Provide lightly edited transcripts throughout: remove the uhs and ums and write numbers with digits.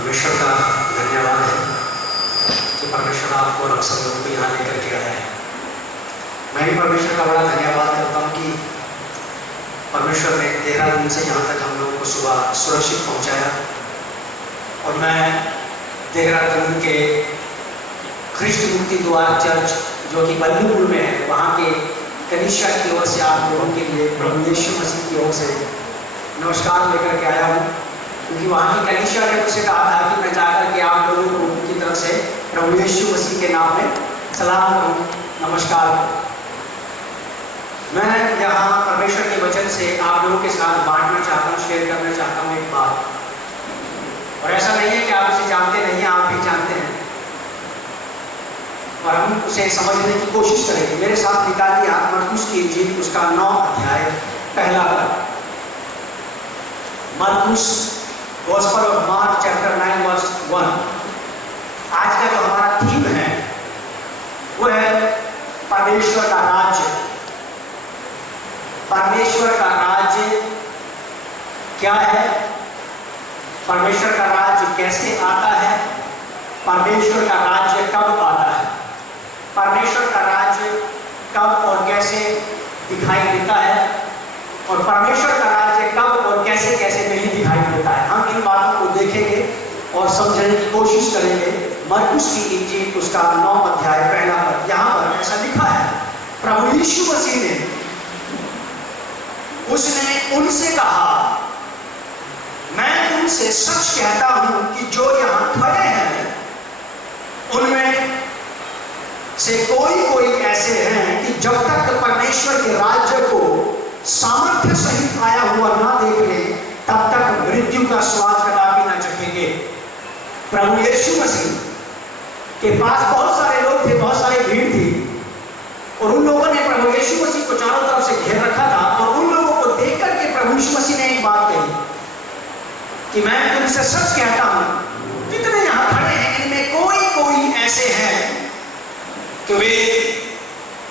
परमेश्वर का धन्यवाद है कि परमेश्वर आपको और अक्सर लोगों को यहाँ लेकर के आया है। मैं भी परमेश्वर का बड़ा धन्यवाद करता हूँ कि परमेश्वर ने 13 दिन से यहाँ तक हम लोगों को सुबह सुरक्षित पहुँचाया। और मैं देहरादून के ख्रिस्ट मुक्ति द्वार चर्च जो कि बल्लभपुर में है, वहाँ के कलीसिया की ओर से आप लोगों के लिए प्रभु यीशु मसीह की ओर से नमस्कार लेकर के आया हूँ। क्योंकि वहाँ की कलीसिया ने मुझसे कहा था कि मैं जाकर के आप लोगों को उनकी तरफ से प्रभु यीशु मसीह के नाम में सलाम करूँ, नमस्कार करूँ। मैं यहाँ परमेश्वर के वचन से आप लोगों के साथ बांटना चाहता हूँ, शेयर करना चाहता हूँ एक बात। और ऐसा नहीं है कि आप उसे जानते नहीं हैं, आप भी जानते हैं और हम उसे समझने की कोशिश करेंगे। मेरे साथ निकालिए आप मरकुस की इंजील उसका 9 अध्याय पहला पद। मरकुस gospel of Mark chapter 9 verse 1। आज का जो हमारा थीम है वो है परमेश्वर का राज्य। परमेश्वर का राज्य क्या है? परमेश्वर का राज्य कैसे आता है? परमेश्वर का राज्य कब आता है? परमेश्वर का राज्य कब और कैसे दिखाई देता है? और परमेश्वर का राज्य कब और कैसे कैसे नहीं दिखाई देता है? हम इन बातों को देखेंगे और समझने की कोशिश करेंगे। मरकुस की इंजील उसका 9 अध्याय पहला पद। यहाँ पर ऐसा लिखा है, प्रभु यीशु मसीह ने उसने उनसे कहा, मैं तुमसे सच कहता हूं कि जो यहां खड़े हैं उनमें से कोई ऐसे हैं कि जब तक परमेश्वर के राज्य को सामर्थ्य सहित आया हुआ ना देख ले तब तक मृत्यु का स्वाद कदापि ना चखेंगे। प्रभु यीशु मसीह के पास बहुत सारे लोग थे, बहुत सारी भीड़ थी और उन लोगों ने प्रभु यीशु मसीह को चारों तरफ से घेर रखा था। और उन लोगों को देख करके प्रभु यीशु मसीह ने एक बात कही कि मैं तुमसे सच कहता हूं, जितने यहां खड़े हैं इनमें कोई ऐसे हैं कि वे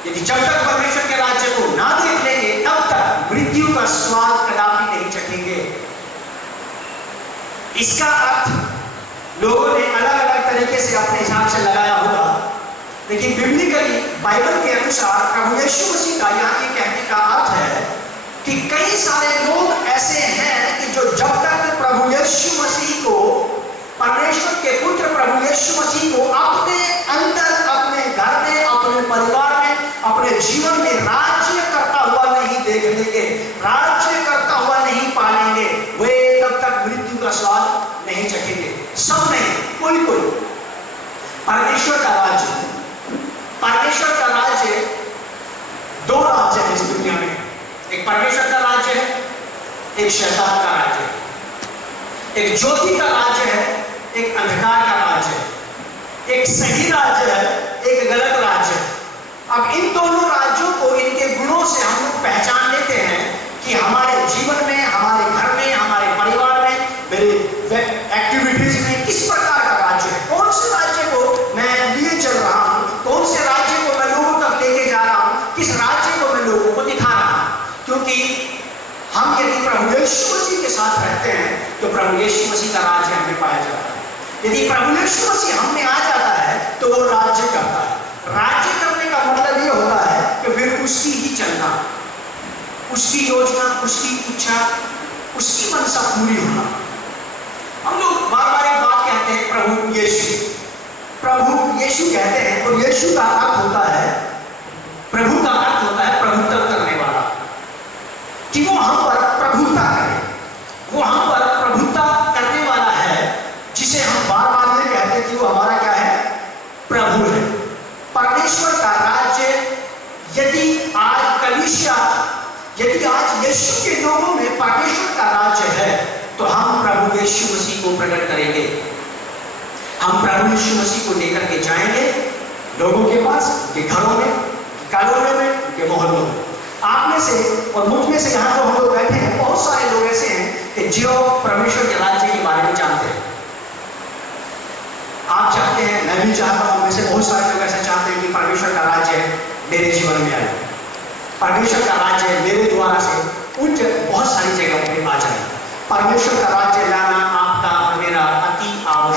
यदि जब तक परमेश्वर के राज्य को ना देख लेंगे तब तक मृत्यु का स्वाद कदापि नहीं चखेंगे। इसका अर्थ लोगों ने अलग अलग तरीके से अपने हिसाब से लगाया होगा, लेकिन बिब्लिकली बाइबल के अनुसार प्रभु यीशु मसीह का यहाँ ये कहने का अर्थ है कि कई सारे लोग ऐसे हैं कि जो जब तक प्रभु यीशु मसीह को, परमेश्वर के पुत्र प्रभु यीशु मसीह को अपने अंदर, अपने घर में, अपने परिवार में, अपने जीवन में राज्य करता हुआ नहीं देख लेंगे, राज्य करता हुआ नहीं पालेंगे, वे तब तक मृत्यु का स्वाद नहीं चखेंगे। सब नहीं, कोई। परमेश्वर का राज्य, परमेश्वर का राज्य, 2 राज्य है इस दुनिया में। एक परमेश्वर का राज्य है, एक शैतान का राज्य है। एक ज्योति का राज्य है, एक अंधकार का राज्य है। एक सही राज्य है, एक गलत राज्य है। अब इन दोनों राज्यों को इनके गुणों से हम लोग पहचान लेते हैं कि हमारे जीवन में, हमारे घर में, हमारे परिवार में, मेरे एक्टिविटीज में किस प्रकार का राज्य है, कौन से राज्य को मैं लिए चल रहा हूं, कौन से राज्य को मैं लोगों तक लेके जा रहा हूं, किस राज्य को मैं लोगों को दिखा रहा हूं। क्योंकि हम यदि प्रभु यीशु मसीह के साथ रहते हैं तो प्रभु यीशु मसीह का राज्य हमें पाया जाता है। यदि प्रभु यीशु मसीह हम में आ जाता है तो वो राज्य करता है। राज्य करने का मतलब ये होता है कि फिर उसकी ही चलना, उसकी योजना, उसकी इच्छा, उसकी मनसा पूरी होना। हम लोग बार बार एक बात कहते हैं, प्रभु यीशु कहते हैं, और यीशु का अर्थ होता है, प्रभु का अर्थ होता है प्रभुत्व करने वाला, कि वो हम पर प्रभुता करे, वो हम पर प्रभुता करने वाला है, जिसे हम बार बार ये कहते हैं कि वो हमारा क्या है? प्रभु है। परमेश्वर का राज्य यदि आज कलीसिया, यदि आज यीशु के लोगों में परमेश्वर का राज्य है तो हम प्रभु यीशु मसीह को प्रकट करेंगे। हम प्रभु यीशु मसीह को लेकर के जाएंगे लोगों के पास, उनके घरों में, कॉलोनी में, उनके मोहल्लों में। आप में से और मुझ में से यहाँ जो हम लोग बैठे हैं, बहुत सारे लोग ऐसे हैं कि जो परमेश्वर के राज्य के बारे में जानते हैं। आप चाहते हैं, मैं भी चाहता हूँ, में से बहुत सारे लोग ऐसा चाहते हैं कि परमेश्वर का राज्य मेरे जीवन में आए, परमेश्वर का राज्य मेरे द्वारा से उन बहुत सारी जगहों पे आ जाए। परमेश्वर का राज्य लाना आपका और मेरा अति आवश्यक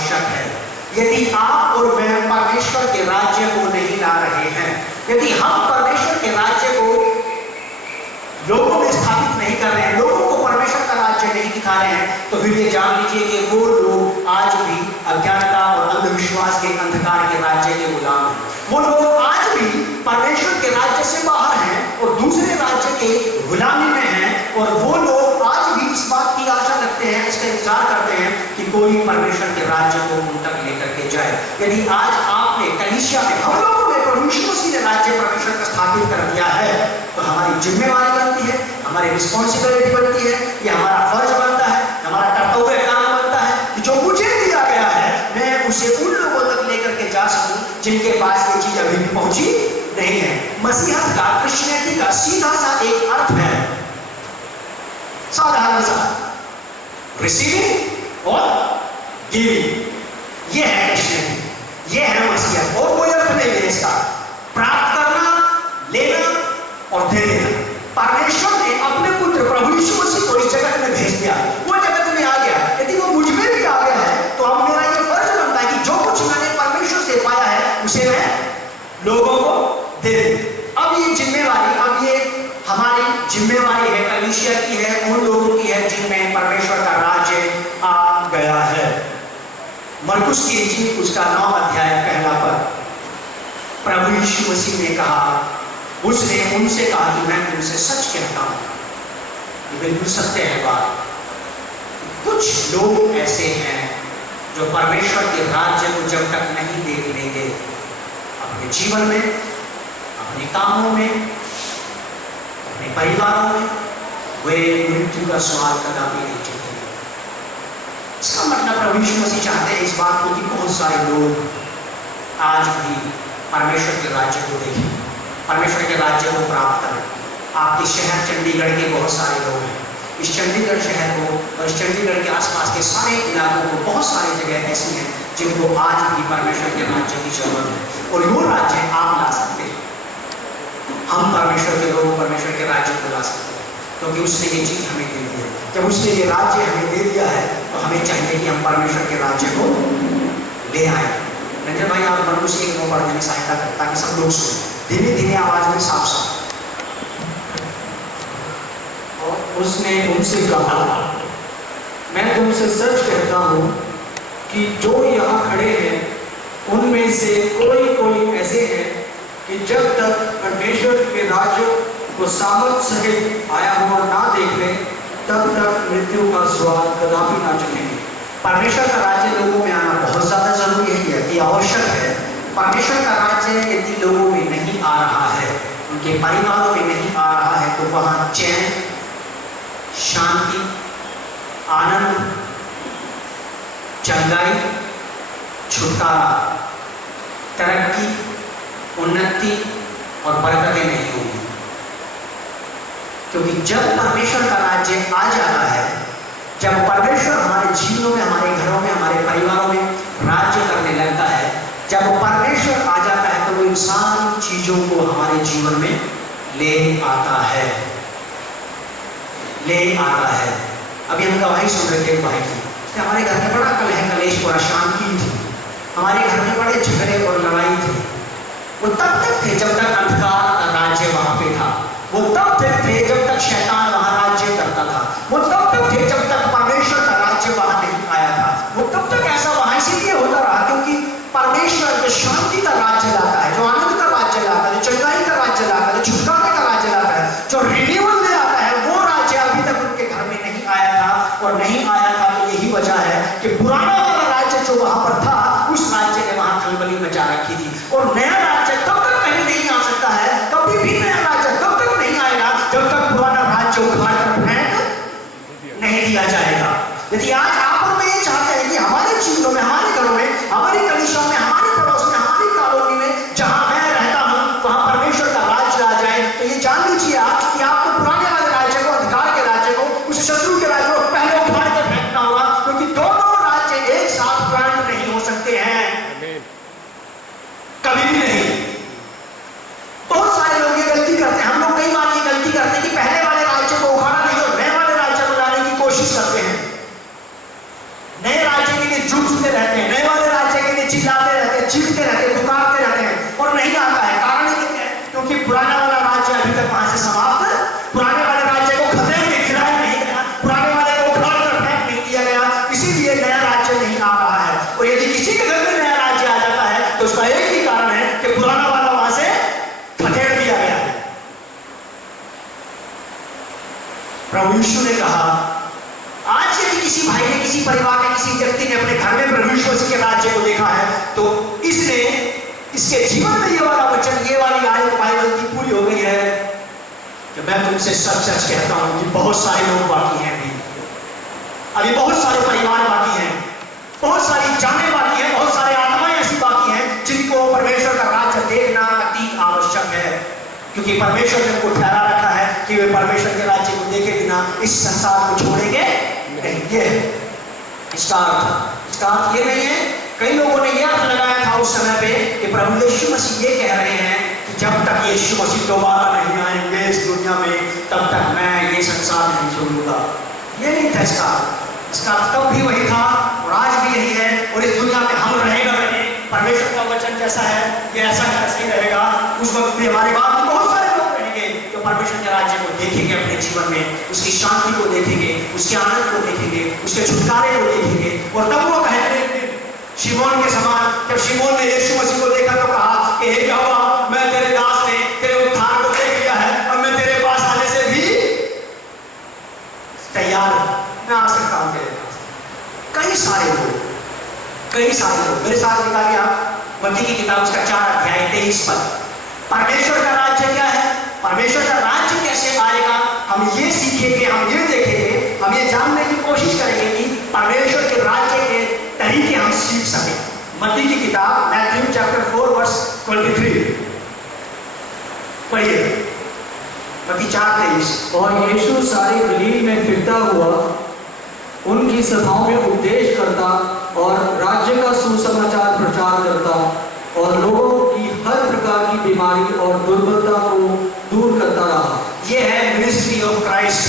निकाले हैं, तो फिर ये जान लीजिए कि वो लोग आज भी अज्ञानता और अंधविश्वास के अंधकार के राज्य के गुलाम हैं। वो लोग आज भी परमेश्वर के राज्य से बाहर हैं और दूसरे राज्य के गुलामी में हैं, और वो लोग आज भी इस बात की आशा रखते हैं, इसका इंतजार करते हैं कि कोई परमेश्वर के राज्य को उन तक लेकर के जाए। यदि आज आपने कलीसिया में, हम लोगों ने प्रभु यीशु मसीह ने राज्य परमेश्वर का स्थापित कर दिया है, तो हमारी जिम्मेवारी बनती है, हमारी रिस्पॉन्सिबिलिटी बनती है, ये हमारा फर्ज बनता है, हमारा कर्तव्य काम बनता है कि जो मुझे दिया गया है मैं उसे उन लोगों तक लेकर के जा सकूं जिनके पास ये चीज अभी भी पहुंची नहीं है। मसीहत का, क्रिश्चियनिटी का सीधा सा एक अर्थ है, साधारण सा, रिसीविंग और गिविंग। ये है क्रिश्चियनिटी, ये है मसीहत, और कोई अर्थ नहीं है इसका। प्राप्त करना, लेना और दे देना। परमेश्वर ने अपने पुत्र प्रभु यीशु मसीह को इस जगत में भेज दिया, वो जगत में आ गया। यदि वो मुझ में भी आ गया है तो अब मेरा ये फर्ज बनता है कि जो कुछ मैंने परमेश्वर से पाया है उसे मैं लोगों को दे दूं। अब ये जिम्मेवारी, अब ये हमारी जिम्मेवारी है, कलीसिया की है, उन लोगों की है जिनमें परमेश्वर का राज्य आ गया है। मरकुस की इंजील उसका 9 अध्याय पहला पद, प्रभु यीशु मसीह ने कहा, उसने उनसे कहा कि मैं तुमसे सच कहता हूं, ये बिल्कुल सत्य है बात, कुछ लोग ऐसे हैं जो परमेश्वर के राज्य को जब तक नहीं देख लेंगे अपने जीवन में, अपने कामों में, अपने परिवारों में, वे मृत्यु का स्वाद कदापि नहीं चखेंगे। इसका मतलब प्रभु यीशु मसीह चाहते हैं इस बात को कि बहुत सारे लोग आज भी परमेश्वर के राज्य को देखें, परमेश्वर के राज्य को प्राप्त करें। आपके शहर चंडीगढ़ के बहुत सारे लोग हैं, इस चंडीगढ़ शहर को और इस चंडीगढ़ के आसपास के सारे इलाकों को बहुत सारी जगह ऐसी हैं जिनको आज भी परमेश्वर के राज्य की जरूरत है, और वो राज्य आप ला सकते हैं। हम परमेश्वर के लोग परमेश्वर के राज्य को ला सकते हैं, क्योंकि उसने ये चीज हमें दे दी है। जब उसने ये राज्य हमें दे दिया है तो हमें चाहिए कि हम परमेश्वर के राज्य को ले आए। रंजन भाई, आप मरकुस 1:9 पढ़ने में सहायता करें ताकि सब लोग सुने, धीमे धीमे आवाज में, साफ साफ। और उसने उनसे कहा, मैं तुमसे सच कहता हूं कि जो यहाँ खड़े हैं उनमें से कोई ऐसे हैं कि जब तक परमेश्वर के राज्य को सामर्थ सहित आया हुआ ना देख ले, तब तक मृत्यु का स्वाद कदापि ना चखेंगे। परमेश्वर का राज्य लोगों में आना बहुत ज्यादा जरूरी है, यदि आवश्यक है। परमेश्वर का राज्य यदि लोगों में नहीं आ रहा है, उनके परिवारों में नहीं आ रहा है, तो वहां चैन, शांति, आनंद, चंगाई, छुटकारा, तरक्की, उन्नति और बरकतें नहीं होगी। क्योंकि जब परमेश्वर का राज्य आ जाता है, जब परमेश्वर हमारे जीवनों में, हमारे घरों में, हमारे परिवारों में राज्य करने लगता है, जब परमेश्वर आ जाता है तो वो इन सारी चीजों को हमारे जीवन में ले आता है, ले आता है। अभी हम गवाही सुन रहे थे भाई की, हमारे घर में बड़ा कलह कलेश और अशांति थी, हमारे घर में बड़े झगड़े और लड़ाई थे। वो तब तक थे जब तक अंधकार का राज्य वहां पे था, वो तब तक थे जब तक शैतान वहां राज्य करता था, वो तब तक थे जब तक परमेश्वर का राज्य वहां नहीं आया था। वो तब तक ऐसा वहां इसीलिए होता रहा क्योंकि परमेश्वर जो शांति का राज्य लाता है, जो आनंद का राज्य लाता है, जो चंगाई का राज्य लाता है, जो छुटकारे का राज्य लाता है, जो रिन्यूअल ले आता है, वो राज्य अभी तक उनके घर में नहीं आया था। और नहीं आया था तो यही वजह है कि पुराना वाला राज्य जो वहां पर था, उस राज्य ने वहां खलबली मचा रखी थी। और नया राज्य तब तक कहीं नहीं आ सकता है, कभी भी नया राज्य तब तक नहीं आएगा जब तक पुराना राज्य उखाड़ कर फेंक नहीं दिया जाएगा। यदि आज आप और मैं ये चाहते हैं कि हमारे जीवनों में, हमारे घरों में, हमारी कलीसियाओं में, हमारे पड़ोस में, हमारी कॉलोनी में, जहां मैं रहता हूं, वहां परमेश्वर का राज्य आ जाए, तो ये जान लीजिए आप कि आपको पुराने वाले राज्य को, अंधकार के राज्य को, उस शत्रु के राज्य को पहले उखाड़ के फेंकना होगा, क्योंकि दोनों राज्य एक साथ प्राण नहीं हो सकते हैं, कभी भी नहीं। बहुत सारे लोग ये गलती करते हैं, हम लोग कई बार ये गलती करते हैं कि पहले वाले राज्य को उखाड़ा नहीं और नए वाले राज्य को लाने की कोशिश करते हैं, नए राज्य के लिए जूझते रहते हैं, नए वाले राज्य के लिए चिल्लाते रहते हैं, चीखते रहते हैं, पुकारते रहते हैं और नहीं आता है। कारण ये है क्योंकि पुराना वाला राज्य अभी तक वहां से समाप्त, पुराने वाले राज्य को खतरे में गिराया नहीं गया, पुराने वाले को उखाड़ कर यीशु ने कहा, आज यदि किसी भाई ने, किसी परिवार ने, किसी व्यक्ति ने अपने घर में प्रभु यीशु मसीह के राज्य को देखा है, तो इसने, इसके जीवन में ये वाला वचन, ये वाली आयत बाइबल की पूरी हो गई है कि मैं तुमसे सच सच कहता हूं कि बहुत सारे लोग बाकी हैं, अभी बहुत सारे परिवार बाकी हैं, बहुत सारी जानें बाकी हैं, बहुत सारे आत्माएं ऐसी बाकी हैं जिनको परमेश्वर का राज्य देखना अति आवश्यक है, क्योंकि परमेश्वर ने उनको ठहरा रखा है कि वे परमेश्वर के राज्य को देखे बिना इस संसार को छोड़ेंगे नहीं। ये इसका अर्थ ये नहीं है, कई लोगों ने यह अर्थ लगाया था उस समय पे कि प्रभु यीशु मसीह ये कह रहे हैं कि जब तक यीशु मसीह दोबारा नहीं आएंगे इस दुनिया में, तब तक मैं ये संसार नहीं छोड़ूंगा। ये नहीं था इसका अर्थ तब भी वही था और आज भी यही है। और इस दुनिया में हम रहेगा नहीं, परमेश्वर का वचन जैसा है ये ऐसा ही रहेगा। उस वक्त भी हमारे बाद में बहुत सारे लोग रहेंगे जो परमेश्वर के राज्य को देखेंगे, अपने जीवन में उसकी शांति को देखेंगे, उसके आनंद को देखेंगे, उसके छुटकारे को देखेंगे। और तब वो कहेंगे शिमोन के समान, जब शिमोन ने यीशु मसीह को देखा तो कहा कि हे यहोवा, मैं तेरे दास ने तेरे उद्धार को देख लिया है और मैं तेरे पास आने से भी तैयार हूं, मैं आ सकता हूं तेरे पास। कई सारे लोग मेरे साथ निकालिए आप मत्ती की किताब उसका 4 अध्याय 23 पद। परमेश्वर का राज्य क्या है, परमेश्वर का राज्य कैसे आएगा, हम ये सीखेंगे, हम ये देखेंगे, हम ये जानने की कोशिश करेंगे कि परमेश्वर के राज्य के तरीके हम सीख सकें। मत्ती की किताब मैथ्यू चैप्टर 4 वर्स 23 पढ़िए। मत्ती 4:23। और यीशु सारे गलील में फिरता हुआ उनकी सभाओं में उपदेश करता और राज्य का सुसमाचार प्रचार करता और लोगों की हर प्रकार की बीमारी और दुर्बलता को दूर करता रहा। यह है ministry of Christ.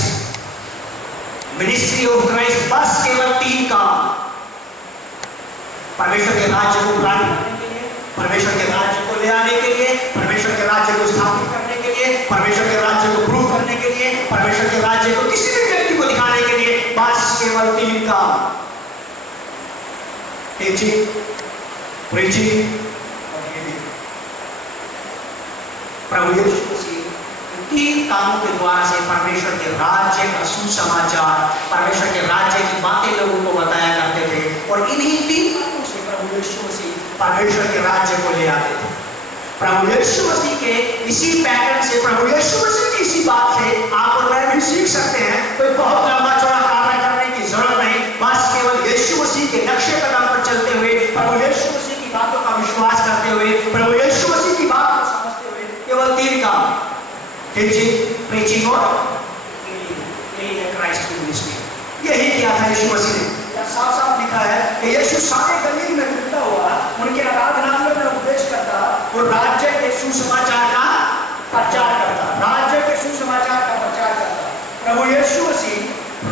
Ministry of Christ बस केवल 3 काम, परमेश्वर के राज्य को प्लान करने के लिए, परमेश्वर के राज्य को ले आने के लिए, परमेश्वर के राज्य को स्थापित करने के लिए, परमेश्वर के राज्य को प्रूव करने के लिए, परमेश्वर के राज्य को किसी भी व्यक्ति को दिखाने के लिए बस केवल 3 काम, टीचिंग, प्रीचिंग और हीलिंग। प्रभु यीशु मसीह 3 कामों के द्वारा से परमेश्वर के राज्य का सुसमाचार, परमेश्वर के राज्य की बातें लोगों को बताया करते थे और इन्हीं 3 बातों से प्रभु यीशु मसीह परमेश्वर के राज्य को ले आते थे। प्रभु यीशु मसीह के इसी पैटर्न से, प्रभु यीशु मसीह की इसी बात से आप और मैं भी सीख सकते हैं। कोई बहुत लंबा चौड़ा कार्य करने की जरूरत नहीं, बस केवल यीशु मसीह के नक्शे कदम पर चलते हुए, प्रभु यीशु मसीह की बातों का विश्वास करते हुए, प्रभु यीशु मसीह की बात को समझते हुए केवल 3 काम, टीचिंग, प्रीचिंग और हीलिंग। यही है क्राइस्ट की मिनिस्ट्री। यही किया था यीशु मसीह ने। साफ साफ लिखा है कि यीशु सारे गलील में फिरता हुआ उनके आराधनालयों में उपदेश करता और राज्य के सुसमाचार का प्रचार करता, राज्य के सुसमाचार का प्रचार करता। प्रभु यीशु मसीह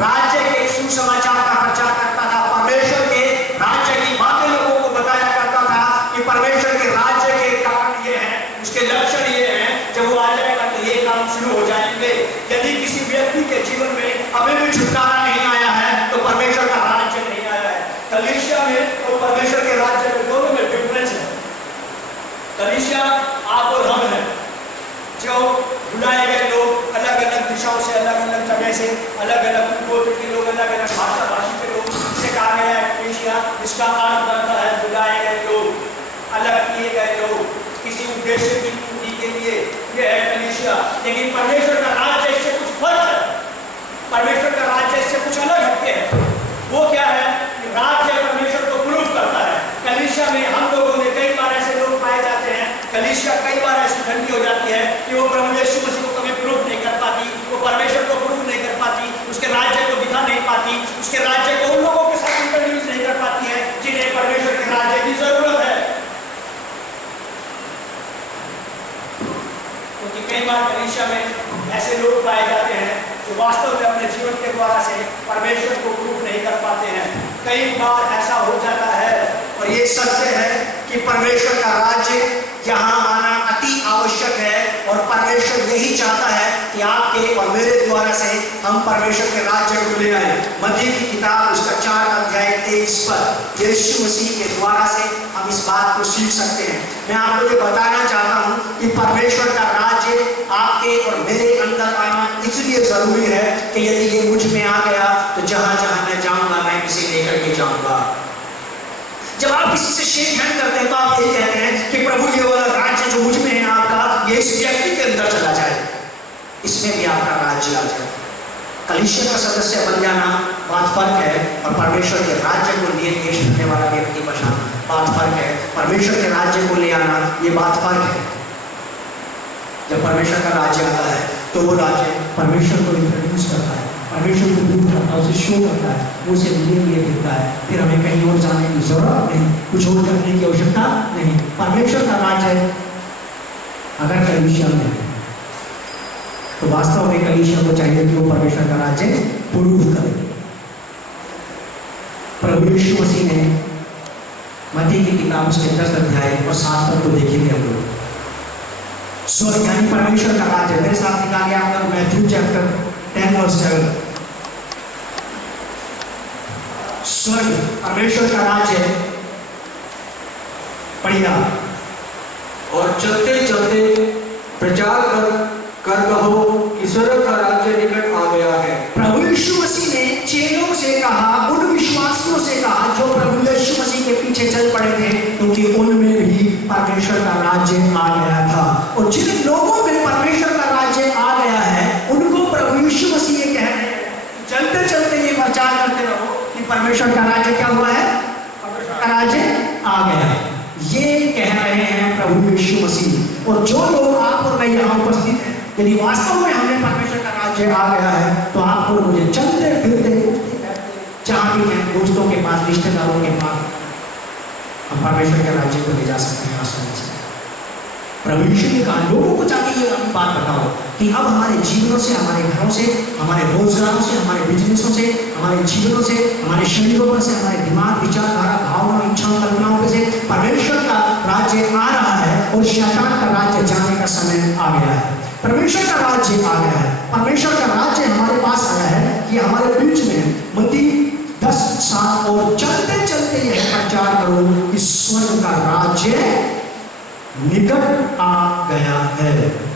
राज्य के सुसमाचार का प्रचार करता था, परमेश्वर के राज्य की बातें लोगों को बताया करता था कि परमेश्वर के राज्य के कारण ये हैं, उसके लक्षण ये हैं, जब वो आ जाएगा तो ये काम शुरू हो जाएंगे। यदि किसी व्यक्ति के जीवन में अभी भी छुटकारा नहीं आया है तो परमेश्वर का राज्य नहीं आया है। कलीसिया में और परमेश्वर के राज्य में दोनों में डिफरेंस है। कलीसिया आप और हम हैं, जो बुलाए गए लोग अलग अलग दिशाओं से, अलग अलग जगह से, अलग अलग गोत्र के लोग, अलग अलग भाषा भाषी के लोग से कहा गया है कलीसिया। इसका अर्थ बनता है बुलाए गए लोग, अलग किए गए लोग, किसी उद्देश्य की पूर्ति के लिए। यह है कलीसिया। लेकिन परमेश्वर का राज्य इससे कुछ फर्क है, परमेश्वर का राज्य इससे कुछ अलग हटके है। वो क्या है? राज्य परमेश्वर को प्रूव करता है। कलीसिया में हम लोगों ने कई बार ऐसे लोग पाए जाते हैं, कलीसिया कई बार ऐसी ठंडी हो जाती है कि वो प्रभु यीशु मसीह को कभी प्रूव नहीं कर पाती, वो परमेश्वर को प्रूव नहीं कर पाती, उसके राज्य को दिखा नहीं पाती, उसके राज्य को उन लोगों के साथ इंट्रोड्यूस नहीं कर पाती है जिन्हें परमेश्वर के राज्य की जरूरत है। क्योंकि कई बार कलीसिया में ऐसे लोग पाए जाते हैं जो वास्तव में अपने जीवन के द्वारा से परमेश्वर को प्रूव नहीं कर पाते हैं। कई बार ऐसा हो जाता है और ये सत्य है कि परमेश्वर का राज्य यहाँ आना अति आवश्यक है और परमेश्वर यही चाहता है कि आपके और मेरे द्वारा से हम परमेश्वर के राज्य को ले आए। मत्ती की किताब उसका 4 अध्याय इस पर यीशु मसीह के द्वारा से हम इस बात को सीख सकते हैं। मैं आपको ये बताना चाहता हूँ कि परमेश्वर का राज्य आपके और मेरे अंदर आना इसलिए जरूरी है कि यदि ये मुझ में आ गया तो जहां जहां मैं जाऊंगा मैं इसे लेकर के जाऊंगा। जब आप किसी से शेक हैंड करते हैं तो आप यही कहते हैं कि प्रभु ये वाला राज्य जो मुझ में है आपका, ये इस व्यक्ति के अंदर चला जाए, इसमें भी आपका राज्य आ जाए। कलीसिया का सदस्य बन जाना बात फर्क है, और परमेश्वर के राज्य को लिए पेश करने वाला व्यक्ति बनना बात फर्क है। परमेश्वर के राज्य को ले आना ये बात फर्क है। जब परमेश्वर का राज्य आता है तो वो राज्य परमेश्वर को इंट्रोड्यूस करता है, परमेश्वर को प्रूव करता है, उसे शो करता है, वो उसे लिए देता है। फिर हमें कहीं और जाने की जरूरत नहीं, कुछ और करने की आवश्यकता नहीं। परमेश्वर का राज्य अगर कलीसिया में है तो वास्तव में कलीसिया को चाहिए कि वो परमेश्वर का राज्य प्रूव करे। प्रभु यीशु मसीह ने मत्ती की किताब उसके 10 अध्याय और 7 पद को देखेंगे हम लोग। स्वर्ग यानी परमेश्वर का राज्य, मेरे साथ निकालिए आप लोग मैथ्यू चैप्टर 10 वर्स 7। स्वर्ग परमेश्वर का राज्य पढ़िया। और चलते चलते प्रचार कर कहो कि स्वर्ग का राज्य निकट आ गया है। प्रभु यीशु मसीह ने चेलों से कहा, उन विश्वासियों से कहा जो प्रभु यीशु मसीह के पीछे चल पड़े थे, क्योंकि उनमें भी परमेश्वर का राज्य आ गया था। और जिन लोगों में परमेश्वर का राज्य आ गया है उनको प्रभु यीशु मसीह ये कह रहे हैं, चलते चलते ये प्रचार करते रहो कि परमेश्वर का राज्य क्या हुआ है, परमेश्वर का राज्य आ गया है। ये कह रहे हैं प्रभु यीशु मसीह। और जो लोग आप और मैं यहाँ उपस्थित हैं, यदि वास्तव में हमें परमेश्वर का राज्य आ गया है तो आपको मुझे चलते फिरते जहाँ भी हैं, दोस्तों के पास, रिश्तेदारों के पास, हम परमेश्वर के राज्य को ले जा सकते हैं आसानी से। प्रभु यीशु ने कहा लोगों को जाके ये बात बताओ कि अब हमारे जीवनों से, हमारे घरों से, हमारे रोजगारों से, हमारे बिजनेसों से, हमारे जीवनों से, हमारे शरीरों पर से, हमारे दिमाग, विचारधारा, भावनाओं, इच्छाओं, कल्पनाओं पे से परमेश्वर का राज्य आ रहा है और शैतान का राज्य जाने का समय आ गया है। परमेश्वर का राज्य आ गया है। परमेश्वर का राज्य हमारे पास आया है कि हमारे बीच में मत्ती 10:7 और चलते चलते यह प्रचार करो कि स्वर्ग का राज्य निकट आ गया है,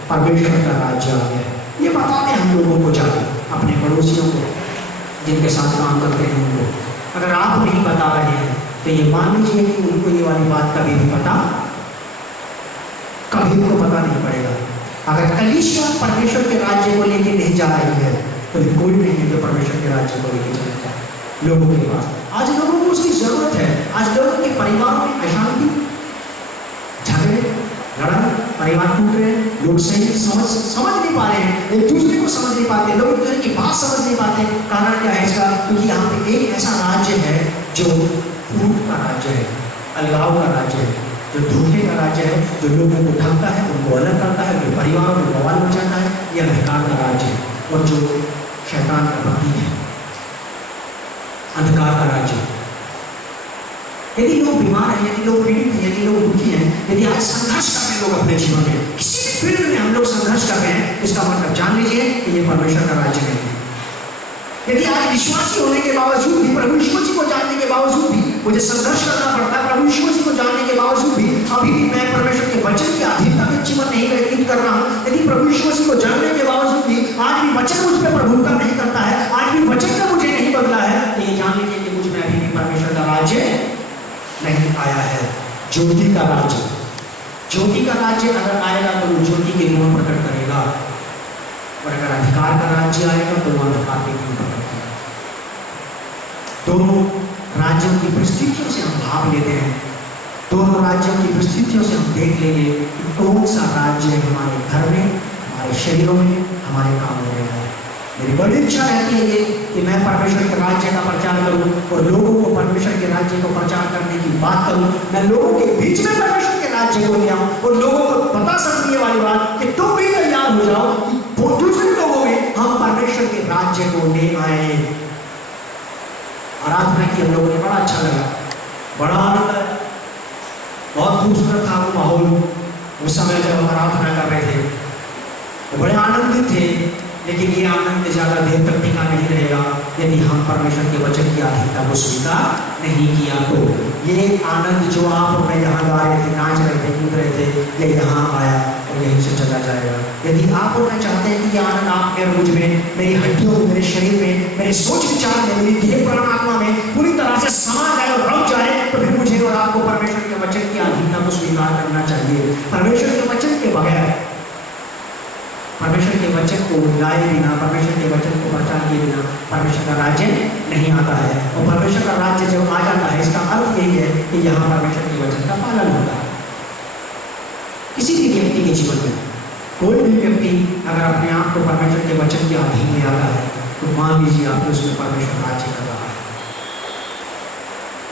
परमेश्वर का राज्य आ गया है। ये बताते हम लोगों को जाके, अपने पड़ोसियों को, जिनके साथ काम करते हैं उनको। अगर आप नहीं बता रहे हैं तो ये मान लीजिए कि उनको ये वाली बात कभी भी पता नहीं पड़ेगा। अगर कलीसिया परमेश्वर के राज्य को लेके नहीं जा रही है तो कोई नहीं है जो परमेश्वर के राज्य को लेके चलेगा लोगों के पास। आज लोगों को उसकी जरूरत है। आज लोगों के परिवारों में अशांति, झगड़े, लड़ाई, परिवार टूट रहे हैं, लोग सही समझ नहीं पा रहे हैं, एक दूसरे को समझ नहीं पाते, लोग एक दूसरे की बात समझ नहीं पाते। कारण क्या है इसका? क्योंकि यहाँ पे एक ऐसा राज्य है जो फूट का राज्य है, अलगाव का राज्य है, जो धोखे का राज्य है, जो लोगों को उठाता है, उनको अलग करता है, जो परिवारों में बवाल मचाता है। यह अंधकार का राज्य है और जो शैतान का प्रतीक है, अंधकार का राज्य। यदि लोग बीमार हैं, यदि लोग पीड़ित हैं, यदि लोग दुखी हैं, यदि आज संघर्ष कर रहे हैं लोग अपने जीवन में, किसी भी फील्ड में हम लोग संघर्ष कर रहे हैं, इसका मतलब जान लीजिए कि ये परमेश्वर का राज्य नहीं है। यदि आज विश्वासी होने के बावजूद भी, प्रभु यीशु मसीह को जानने के बावजूद भी मुझे संघर्ष करना पड़ता है, प्रभु यीशु मसीह को जानने के बावजूद भी अभी भी मैं परमेश्वर के वचन की अधीनता में जीवन नहीं व्यतीत कर रहा हूँ, यदि प्रभु यीशु मसीह को जानने के बावजूद भी आज भी वचन मुझ पर प्रभुत्व नहीं करता है, आज भी वचन का मुझे नहीं बदला है, तो ये जान लीजिए कि मुझ में अभी भी परमेश्वर का राज्य नहीं आया है। ज्योति का राज्य, ज्योति का राज्य अगर आएगा तो वो ज्योति के गुण प्रकट करेगा, और अगर अधिकार का राज्य आएगा तो वो अधिकार के गुण प्रकट करेगा। दोनों राज्यों की परिस्थितियों से हम भाग लेते हैं, दोनों राज्यों की परिस्थितियों से हम देख लेंगे कि कौन सा राज्य हमारे घर में, हमारे शरीरों में, हमारे कामों में है। मेरी बड़ी इच्छा रहती है ये कि मैं परमेश्वर के राज्य का प्रचार करूं और लोगों को परमेश्वर के राज्य को प्रचार करने की बात करूं। मैं लोगों के बीच में परमेश्वर के राज्य को ले आऊं और लोगों को बता सकती है वाली बात कि तुम भी तैयार हो जाओ कि वो दूसरे लोगों में हम परमेश्वर के राज्य को ले आए। आराधना की हम लोगों ने, बड़ा अच्छा लगा, बड़ा आनंद आया, बहुत खूबसूरत था वो माहौल। उस समय जब हम आराधना कर रहे थे वो बड़े आनंदित थे, लेकिन ये आनंद ज़्यादा देर तक टिका नहीं रहेगा यदि हम परमेश्वर के वचन की अधीनता को स्वीकार नहीं किया तो। ये आनंद जो आप और मैं यहाँ गा रहे थे, नाच रहे थे, कूद रहे थे, ये यहाँ आया और यहीं से चला जाएगा। यदि आप और मैं चाहते हैं कि ये आनंद आप में, मुझ में, मेरी हड्डियों में, मेरे शरीर में, मेरे सोच विचार में, मेरी देह प्राण आत्मा में पूरी तरह से समा जाए और रम जाए, तो फिर मुझे और आपको परमेश्वर के वचन की अधीनता को स्वीकार करना चाहिए। परमेश्वर के वचन के बगैर, परमेश्वर के वचन को लाए बिना, परमेश्वर के वचन को पहचान किए बिना परमेश्वर का राज्य नहीं आता है। और परमेश्वर का राज्य जब आ जाता है, इसका अर्थ यही है कि यहाँ परमेश्वर के वचन का पालन होता है। किसी भी व्यक्ति के जीवन में कोई भी व्यक्ति अगर अपने आप को परमेश्वर के वचन के अधीन में आता है, तो मान लीजिए आप उसमें परमेश्वर राज्य कर रहा है,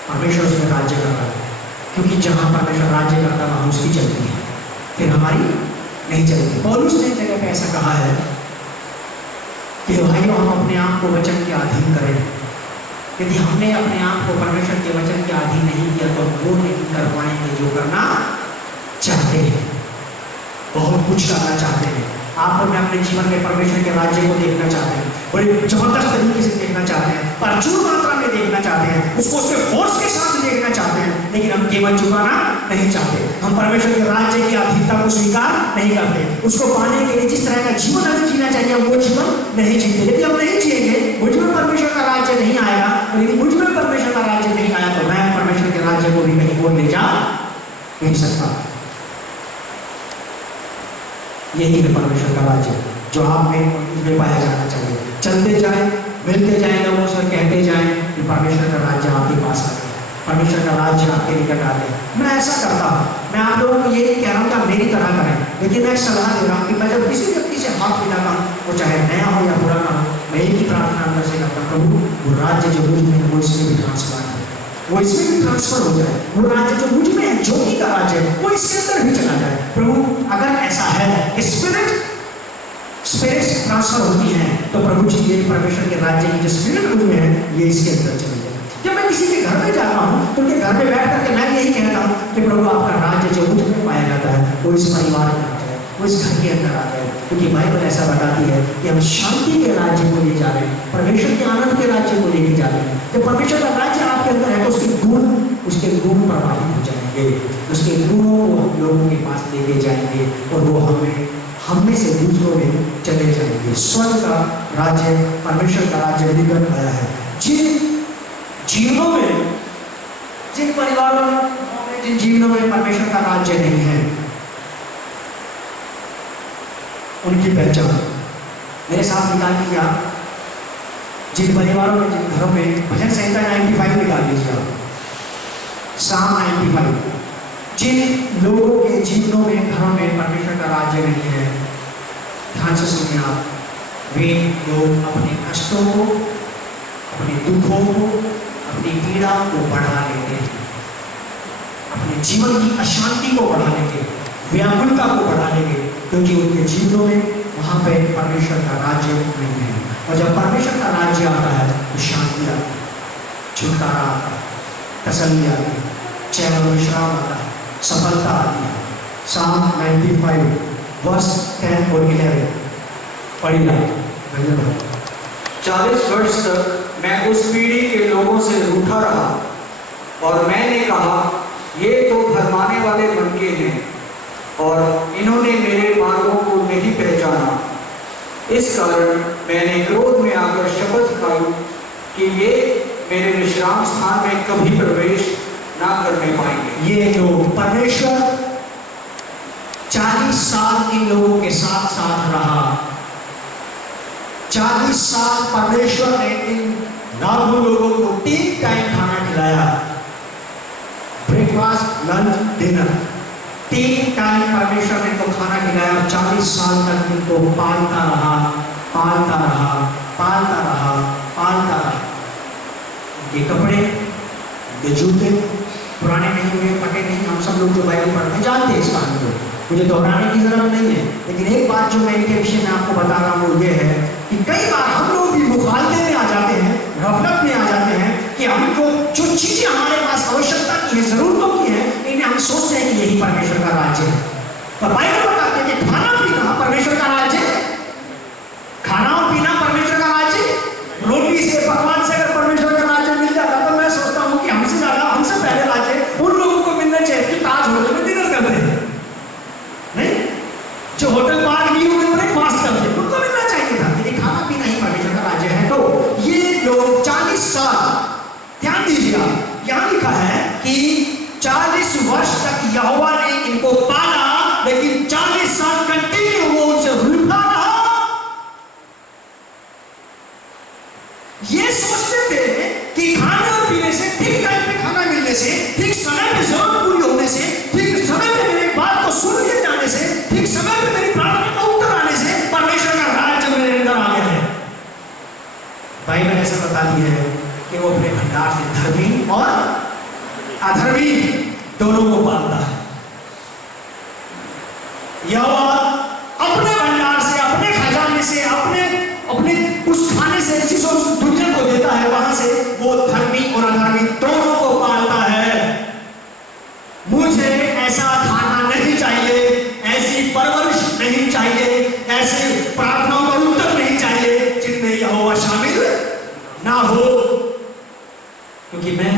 परमेश्वर उसमें राज्य कर रहा है। क्योंकि जहाँ परमेश्वर राज्य करता है वहाँ उसकी चलती है, फिर हमारी नहीं चलेगी। पौलुस ने एक जगह पे ऐसा कहा है कि भाइयों, हम अपने आप को वचन के अधीन करें। यदि हमने अपने आप को परमेश्वर के वचन के अधीन नहीं किया तो वो नहीं कर पाएंगे जो करना चाहते हैं, बहुत कुछ करना चाहते हैं। आप और मैं अपने जीवन में परमेश्वर के राज्य को देखना चाहते हैं, बड़ी जबरदस्त तरीके से देखना चाहते हैं, प्रचुर मात्रा में देखना चाहते हैं, उसको उसके फोर्स के साथ देखना चाहते हैं, लेकिन हम केवल झुकाना नहीं चाहते। हम परमेश्वर के राज्य की अधीनता को स्वीकार नहीं करते। उसको पाने के लिए जिस तरह का जीवन हमें जीना चाहिए, हम वो जीवन नहीं जीते। यदि हम नहीं जिएंगे, मुझ में परमेश्वर का राज्य नहीं आएगा। यदि मुझ में परमेश्वर का राज्य नहीं आया तो मैं परमेश्वर के राज्य को भी कहीं और ले जा नहीं सकता। यही है परमेश्वर का राज्य जो आप में पाया जाना चाहिए। चलते जाएं, मिलते जाएं लोगों से, कहते जाएं कि परमेश्वर का राज्य आपके पास आ गया, परमेश्वर का राज्य आपके निकट आ गया। मैं ऐसा करता हूँ, मैं आप लोगों को ये कह रहा हूँ कि आप मेरी तरह करें, लेकिन मैं सलाह दे रहा हूँ कि मैं जब किसी व्यक्ति से हाथ मिलाता हूँ, वो चाहे नया हो या पुराना हो, मैं एक ही प्रार्थना अंदर से करता हूँ, प्रभु वो राज्य जो मुझ में है वो इसमें भी ट्रांसफर हो, वो इसमें भी ट्रांसफर हो जाए। वो राज्य जो मुझ में है, ज्योति का राज्य है, वो इसके अंदर भी चला जाए। प्रभु अगर ऐसा है, स्पिरिट ट्रांसफर होती है, तो प्रभु जी ये परमेश्वर के राज्य की जो स्पिरिट मुझ में है, ये इसके अंदर चली जाए। जब मैं किसी के घर में जाता हूँ तो उनके घर में बैठ करके मैं यही कहता हूँ कि प्रभु आपका राज्य जो मुझ में पाया जाता है वो इस परिवार में आ जाए, वो इस घर के अंदर आ जाए। क्योंकि बाइबल ऐसा बताती है कि हम शांति के राज्य को ले जा रहे हैं, परमेश्वर के आनंद के राज्य को लेके जा रहे हैं। जब परमेश्वर का राज्य आपके अंदर है तो उसके गुण प्रभावित हो जाएंगे, उसके गुणों को हम लोगों के पास लेके जाएंगे और वो हम में से दूसरों में चले जाएंगे। स्वर्ग का राज्य, परमेश्वर का राज्य निकट आया है। जिन जीवनों में, जिन परिवारों में, जिन जीवनों में परमेश्वर का राज्य नहीं है, उनकी पहचान मेरे साथ निकाल लीजिए आप। जिन परिवारों में, जिन घरों में, भजन संहिता 95 निकाल लीजिए आप, साम 95। जिन लोगों के जीवनों में, घरों में परमेश्वर का राज्य नहीं है, ध्यान से सुनिए आप, वे लोग अपने कष्टों को, अपने दुखों को, अपनी पीड़ा को बढ़ा लेते हैं, अपने जीवन की अशांति को बढ़ा लेंगे, व्याकुलता को बढ़ा लेंगे, क्योंकि उनके जीवनों में वहाँ पे परमेश्वर का राज्य नहीं है। और जब परमेश्वर का राज्य आता है तो शांति आती है, छुटकारा आता है, तसल्ली आती है, चैन और विश्राम आता है, सफलता आती है। साम 95 वर्ष 10 और 11 पढ़िए। धन्यवाद। 40 वर्ष तक मैं उस पीढ़ी के लोगों से रूठा रहा और मैंने कहा, ये तो भरमाने वाले बनके हैं और इन्होंने मेरे मार्गों को नहीं पहचाना। इस कारण मैंने क्रोध में आकर शपथ खाई कि ये मेरे विश्राम स्थान में कभी प्रवेश ना करने पाएंगे। ये लोग, परमेश्वर 40 साल इन लोगों के साथ साथ रहा। 40 साल परमेश्वर ने इन लाखों लोगों को 3 टाइम खाना खिलाया, ब्रेकफास्ट, लंच, डिनर, 3 टाइम परमेश्वर ने इनको खाना खिलाया। 40 साल तक इनको पालता रहा, पालता रहा, पालता रहा, पालता रहा। ये कपड़े, ये जूते पुराने नहीं हुए, फटे नहीं। हम सब लोग जो बाइबल पढ़ते हैं जानते हैं इस कहानी को, मुझे दोहराने की जरूरत नहीं है। लेकिन एक बात जो मैं इनके विषय में आपको बता रहा हूँ वो ये है कि कई बार हम लोग भी मुखालते में आ जाते हैं, गफलत में आ जाते हैं कि हमको जो चीजें हमारे पास आवश्यकता की है, जरूरतों की है, इन्हें हम सोचते हैं कि यही परमेश्वर का राज्य है। पर बाइबल बताते हैं कि खाना पीना परमेश्वर का राज्य है। खाना लीजिएगा, यहाँ लिखा है कि 40 वर्ष तक यहोवा ने इनको पाला, लेकिन 40 साल कंटिन्यू वो उनसे रूठा रहा। ये सोचते थे कि खाने और पीने से, ठीक टाइम पे खाना मिलने से, ठीक समय पे जरूरत पूरी होने से, ठीक समय पे मेरी बात को सुन लिए जाने से, ठीक समय पे मेरी प्रार्थना का उत्तर आने से परमेश्वर का राज्य मेरे अंदर आ गया है। बाइबल ऐसा बताती है कि वो अपने भंडार से धर्मी और अधर्मी दोनों को पालता है। यहोवा अपने भंडार से, अपने खजाने से, अपने उस खाने से जिस दुनिया को देता है, वहां से वो धर्मी और अधर्मी दोनों को पालता है। मुझे ऐसा खाना नहीं चाहिए, ऐसी परवरिश नहीं चाहिए, ऐसे प्रार्थनाओं का उत्तर नहीं चाहिए जिनमें यहोवा शामिल ना हो, क्योंकि मैं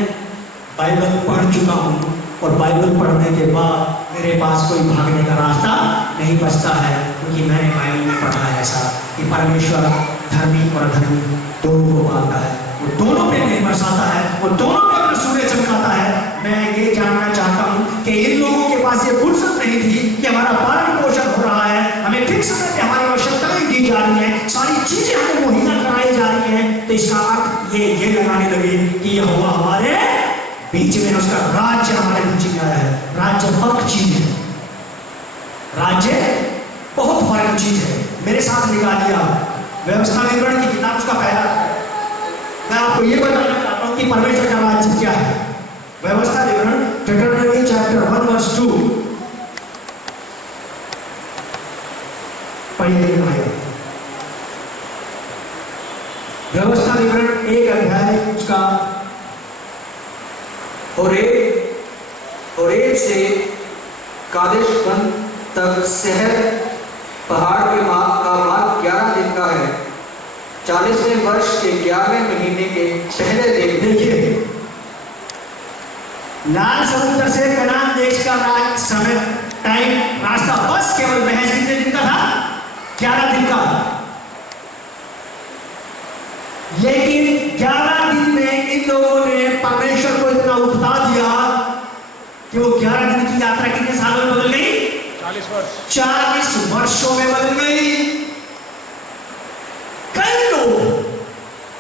बाइबल पढ़ चुका हूं और बाइबल पढ़ने के बाद मेरे पास कोई भागने का रास्ता नहीं बचता है, क्योंकि मैंने बाइबल में पढ़ा है ऐसा कि परमेश्वर धर्मी और अधर्मी दोनों को पालता है, वो दोनों पे नहीं बरसाता है, वो दोनों पे अपना सूर्य चमकाता है। मैं ये जानना चाहता हूं कि इन लोगों के पास ये फुर्सत नहीं थी कि हमारा पालन पोषण हो रहा है, हमें ठीक समय पे हमारी आवश्यकताएं दी जा रही है, सारी चीजें हमें मुहैया कराई जा रही हैं, तो इसका अर्थ ये लगाने लगे कि यहोवा हमारे बीच में, उसका राज्य हमारे बीच में आया है। राज्य फर्क चीज है, राज्य बहुत फर्क चीज है। मेरे साथ निकालिए व्यवस्था विवरण की किताब, उसका पहला, मैं आपको ये बताना चाहता हूं कि परमेश्वर का राज्य क्या है। व्यवस्था विवरण deuteronomy chapter 1 verse 2 पढ़िए। व्यवस्था विवरण 1 अध्याय उसका होरेब से कादेश बन तक शहर पहाड़ के का मार्ग 11 दिन का है। 40वें वर्ष के 11वें महीने के पहले दिन, देखिए लाल समुद्र से कनान देश का राज समय टाइम रास्ता बस केवल महज कितने दिन का था? 11 दिन का। लेकिन 11 दिन में इन लोगों ने परमेश्वर को इतना उकता दिया कि वो 11 दिन की यात्रा कितने सालों में बदल गई? 40 वर्षों में बदल गई। कई लोग,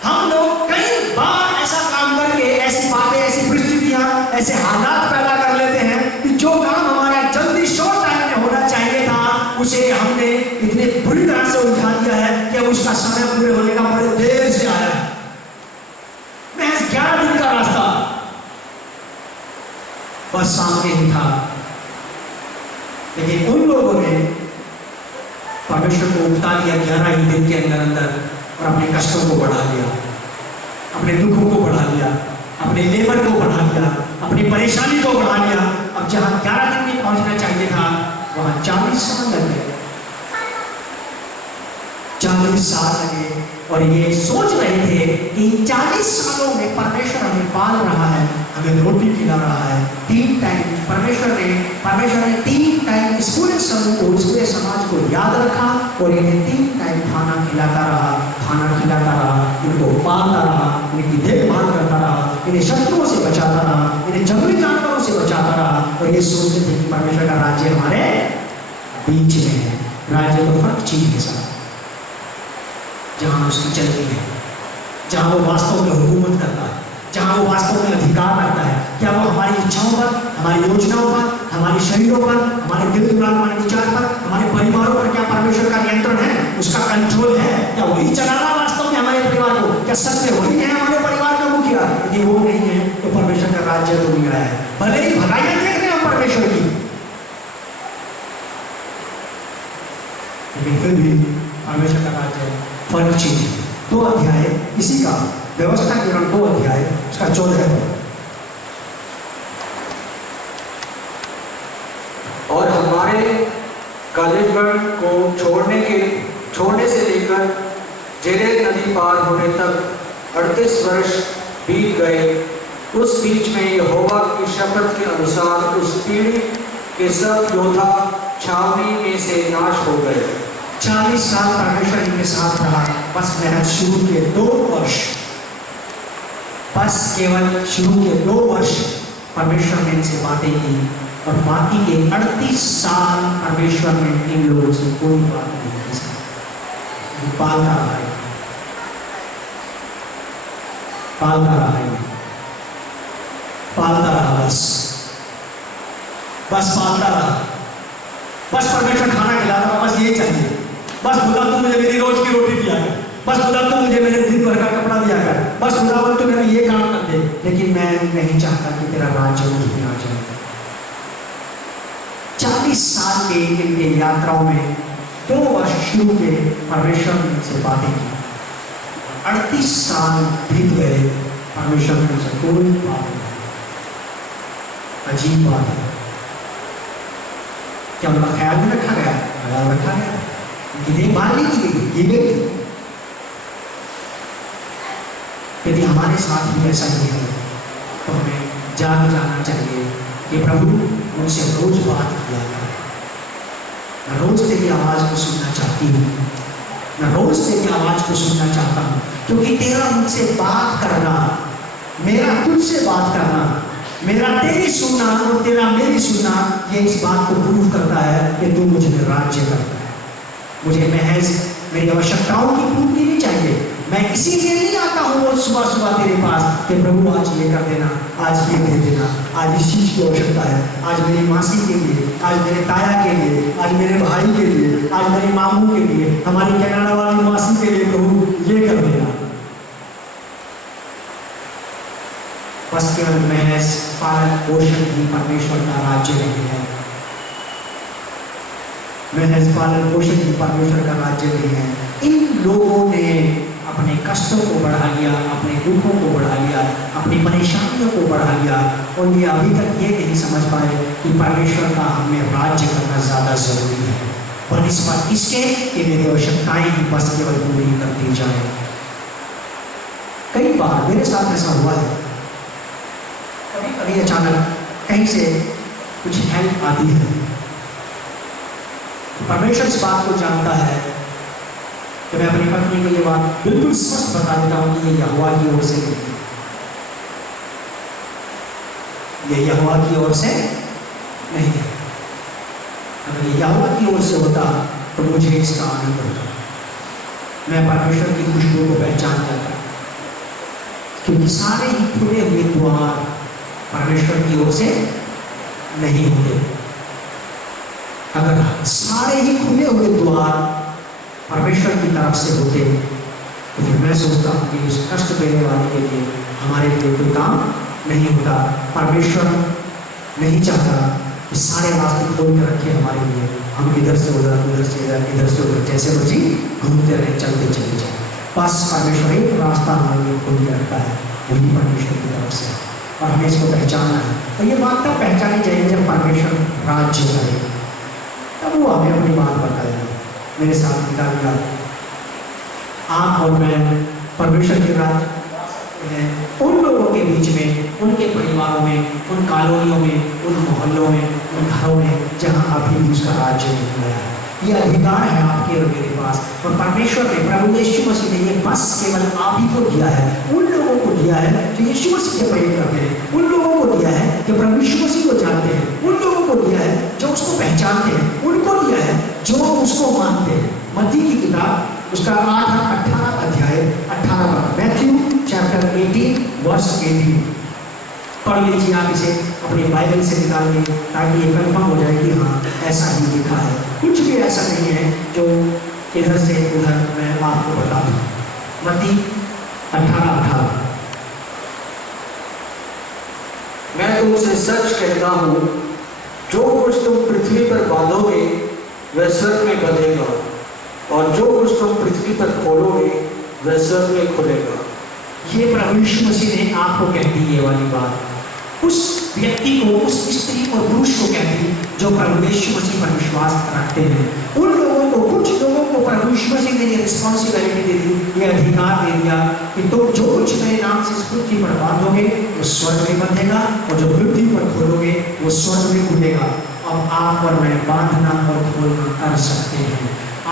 हम लोग कई बार ऐसा काम करके, ऐसी बातें, ऐसी परिस्थितियां, ऐसे हालात पैदा कर लेते हैं कि जो काम हमारा जल्दी शॉर्ट टाइम में होना चाहिए था, उसे हमने इतने बुरी तरह से उलझा दिया है कि उसका समय पूरे होने का बड़े देर से आया है। महज 11 दिन का रास्ता बस सामने ही था, लेकिन उन लोगों ने परमेश्वर को उकता दिया 11 ही दिन के अंदर अंदर, और अपने कष्टों को बढ़ा लिया, अपने दुखों को बढ़ा लिया, अपने लेबर को बढ़ा लिया, अपनी परेशानी को बढ़ा लिया। अब जहां 11 दिन में पहुंचना चाहिए था, वहां 40 साल लग गए, 40 साल लगे। और ये सोच रहे थे कि 40 सालों में परमेश्वर हमें पाल रहा है, हमें रोटी खिला रहा है। 3 टाइम परमेश्वर ने 3 टाइम इस पूरे समूह को, इस पूरे समाज को याद रखा और इन्हें 3 टाइम खाना खिलाता रहा, इनको पालता रहा, इनकी देखभाल करता रहा, इन्हें शत्रुओं से बचाता रहा, इन्हें जंगली जानवरों से बचाता रहा। और ये सोचते थे कि परमेश्वर का राज्य हमारे बीच में है। राज्य तो फर्क चीज के साथ, जहां उसकी चलती है, जहां वो वास्तव में हुकूमत करता है, जहां वो वास्तव में अधिकार रखता है। क्या वो हमारी इच्छाओं पर, हमारी योजनाओं पर, हमारे शरीरों पर, हमारे दिल दिमाग, हमारे विचार पर, हमारे परिवारों पर क्या परमेश्वर का नियंत्रण है, उसका कंट्रोल है? क्या वही चला रहा वास्तव में हमारे परिवार को? क्या सत्य वही है हमारे परिवार का मुखिया? यदि वो नहीं है तो परमेश्वर का राज्य तो नहीं आया है। भले ही भलाइयां देख रहे हैं हम परमेश्वर की, लेकिन फिर भी परमेश्वर का राज्य फर्क चीज। 2 अध्याय इसी का, व्यवस्था के 2 अध्याय उसका 14 है। और हमारे कादेशबर्न को छोड़ने से लेकर जेरेद नदी पार होने तक 38 वर्ष बीत गए। उस बीच में यहोवा की शपथ के अनुसार उस पीढ़ी के सब योद्धा छावनी में से नाश हो गए। 40 साल परमेश्वर इनके साथ रहा, बस मेहनत शुरू के 2 वर्ष बस केवल शुरू के 2 वर्ष परमेश्वर ने इनसे बातें की और बाकी के 38 साल परमेश्वर ने इन लोगों से कोई बात नहीं की। पालता रहा है, पालता रहा है, पालता रहा, बस पालता रहा। बस परमेश्वर खाना खिलाता रहा, बस ये चाहिए। बस खुदा तू मुझे मेरी रोज की रोटी दिया कर, बस खुदा तू मुझे मेरे दिन भर का कपड़ा दिया कर, बस खुदा तू मेरा ये काम कर दे। लेकिन मैं नहीं चाहता कि तेरा राज्य मुझ में आ जाए। 40 साल के इनके यात्राओं में 2 वर्ष शुरू के परमेश्वर ने से बातें की, 38 साल बीत गए, परमेश्वर ने उनसे कोई बात नहीं। अजीब बात है। क्या उनका ख्याल नहीं रखा गया? ख्याल रखा गया, देखभाल नहीं की गई, की गई थी। यदि हमारे साथ भी ऐसा नहीं है तो हमें जानना चाहिए कि प्रभु उनसे रोज बात किया है। मैं रोज तेरी आवाज को सुनना चाहती हूँ, मैं रोज तेरी आवाज को सुनना चाहता हूँ, क्योंकि तेरा मुझसे बात करना, मेरा तुझसे बात करना, मेरा तेरी सुनना और तेरा मेरी सुनना, ये इस बात को प्रूव करता है कि तू मुझे राज्य करता है। मुझे महज मेरी आवश्यकताओं की पूर्ति नहीं चाहिए। मैं इसीलिए नहीं आता हूँ सुबह सुबह तेरे पास कि प्रभु आज ये कर देना, आज ये दे देना, आज इस चीज़ की आवश्यकता है, आज मेरी मासी के लिए, आज मेरे ताया के लिए, आज मेरे भाई के लिए, आज मेरे मामू के लिए, हमारी कनाडा वाली मासी के लिए प्रभु ये कर देना। बस केवल महज पालन पोषण ही परमेश्वर का राज्य नहीं है। महज पालन पोषण ही परमेश्वर का राज्य नहीं है। इन लोगों ने अपने कष्टों को बढ़ा लिया, अपने दुखों को बढ़ा लिया, अपनी परेशानियों को बढ़ा लिया, और ये अभी तक ये नहीं समझ पाए कि परमेश्वर का हमें राज्य करना ज़्यादा जरूरी है, बनिस्बत इसके कि मेरी आवश्यकताएं ही बस केवल पूरी करती जाए। कई बार मेरे साथ ऐसा हुआ है, कभी कभी अचानक कहीं से कुछ हेल्प आती है, परमेश्वर इस बात को जानता है कि मैं अपनी पत्नी को ये बात बिल्कुल स्पष्ट बता देता हूँ कि ये यहोवा की ओर से नहीं है, ये यहोवा की ओर से नहीं है। अगर ये यहोवा की ओर से होता तो मुझे इसका आनंद होता, मैं परमेश्वर की खुशबू को पहचान जाता, क्योंकि सारे ही खुले हुए द्वार परमेश्वर की ओर से नहीं होते। अगर सारे ही खुले हुए द्वार परमेश्वर की तरफ से होते तो फिर मैं सोचता हूँ कि उस कष्ट देने वाले के लिए हमारे लिए कोई काम नहीं होता। परमेश्वर नहीं चाहता कि सारे रास्ते खोल कर रखे हमारे लिए, हम इधर से उधर, उधर से इधर, इधर से उधर जैसे मर्जी घूमते रहे, चलते चले जाए। बस परमेश्वर एक रास्ता हमारे लिए खोल के रखता है, वही परमेश्वर की तरफ से, और हमें इसको पहचानना है। तो ये बात तब पहचानी जाएगी जब परमेश्वर राज्य करे, तब वो हमें अपनी बात बताएगा। मेरे साथ निकाल दिया, आप और मैं परमेश्वर के राज्य हैं उन लोगों के बीच में, उनके परिवारों में, उन कॉलोनियों में, उन मोहल्लों में, उन घरों में जहाँ अभी भी उसका राज्य नहीं आया है। ये अधिकार है आपके और मेरे पास, और परमेश्वर ने, प्रभु यीशु मसीह ने ये बस केवल आप ही को दिया है, उन लोगों को दिया है जो यीशु मसीह के प्रेम करते हैं, उन लोगों को दिया है जो प्रभु यीशु मसीह को जानते हैं, उन लोगों को दिया है जो उसको पहचानते हैं, उनको दिया है जो उसको मानते हैं। मत्ती की किताब उसका 18 अध्याय 18 पद, मैथ्यू चैप्टर 18 वर्स 18 पढ़ लीजिए आप इसे अपनी बाइबल से निकाल लें, ताकि ये कन्फर्म हो जाए कि हाँ ऐसा ही लिखा है, कुछ भी ऐसा नहीं है जो इधर से उधर मैं आपको बता दूँ। मत्ती 18:18, मैं तुमसे सच कहता हूँ, जो कुछ तुम पृथ्वी पर बांधोगे वह स्वर्ग में बंधेगा, और जो कुछ तुम पृथ्वी पर खोलोगे वह स्वर्ग में खुलेगा। ये प्रभु यीशु मसीह ने आपको कहती ये वाली बात, उस व्यक्ति को, उस स्त्री और पुरुष को कहती जो प्रभु यीशु मसीह पर विश्वास रखते हैं। उन लोगों को, कुछ लोगों को प्रभु यीशु मसीह ने ये रिस्पॉन्सिबिलिटी दे दी, ये अधिकार दे दिया कि तुम जो कुछ मेरे नाम से इस पृथ्वी पर बांधोगे वो स्वर्ग में बंधेगा, और जो पृथ्वी पर खोलोगे वो स्वर्ग में खुलेगा। अब आप और मैं बांधना और खोलना कर सकते हैं,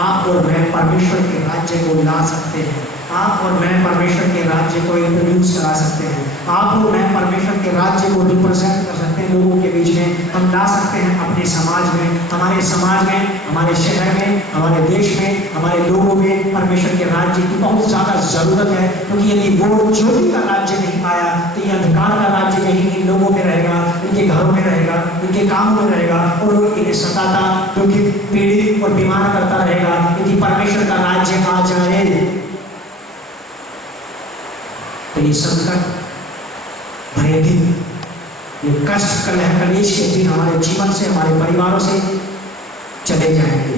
आप और मैं परमेश्वर के राज्य को ला सकते हैं, आप और मैं परमेश्वर के राज्य को इंट्रोड्यूस करा सकते हैं, आप और मैं परमेश्वर के राज्य को रिप्रेजेंट कर सकते हैं लोगों के बीच में, हम ला सकते हैं अपने समाज में, हमारे समाज में, हमारे शहर में, हमारे देश में, हमारे लोगों में परमेश्वर के राज्य की बहुत ज़्यादा ज़रूरत है। क्योंकि यदि वो ज्योति का राज्य नहीं आया तो ये अंधकार का राज्य कहीं इन लोगों में रहेगा, इनके घरों में रहेगा, इनके कामों में रहेगा और वो इन्हें सताता, जो कि पीड़ित और बीमार करता रहेगा। यदि परमेश्वर का राज्य आ जाए तो ये संकट भरे दिन, ये कष्ट कलह कलेश के दिन हमारे जीवन से, हमारे परिवारों से चले जाएंगे।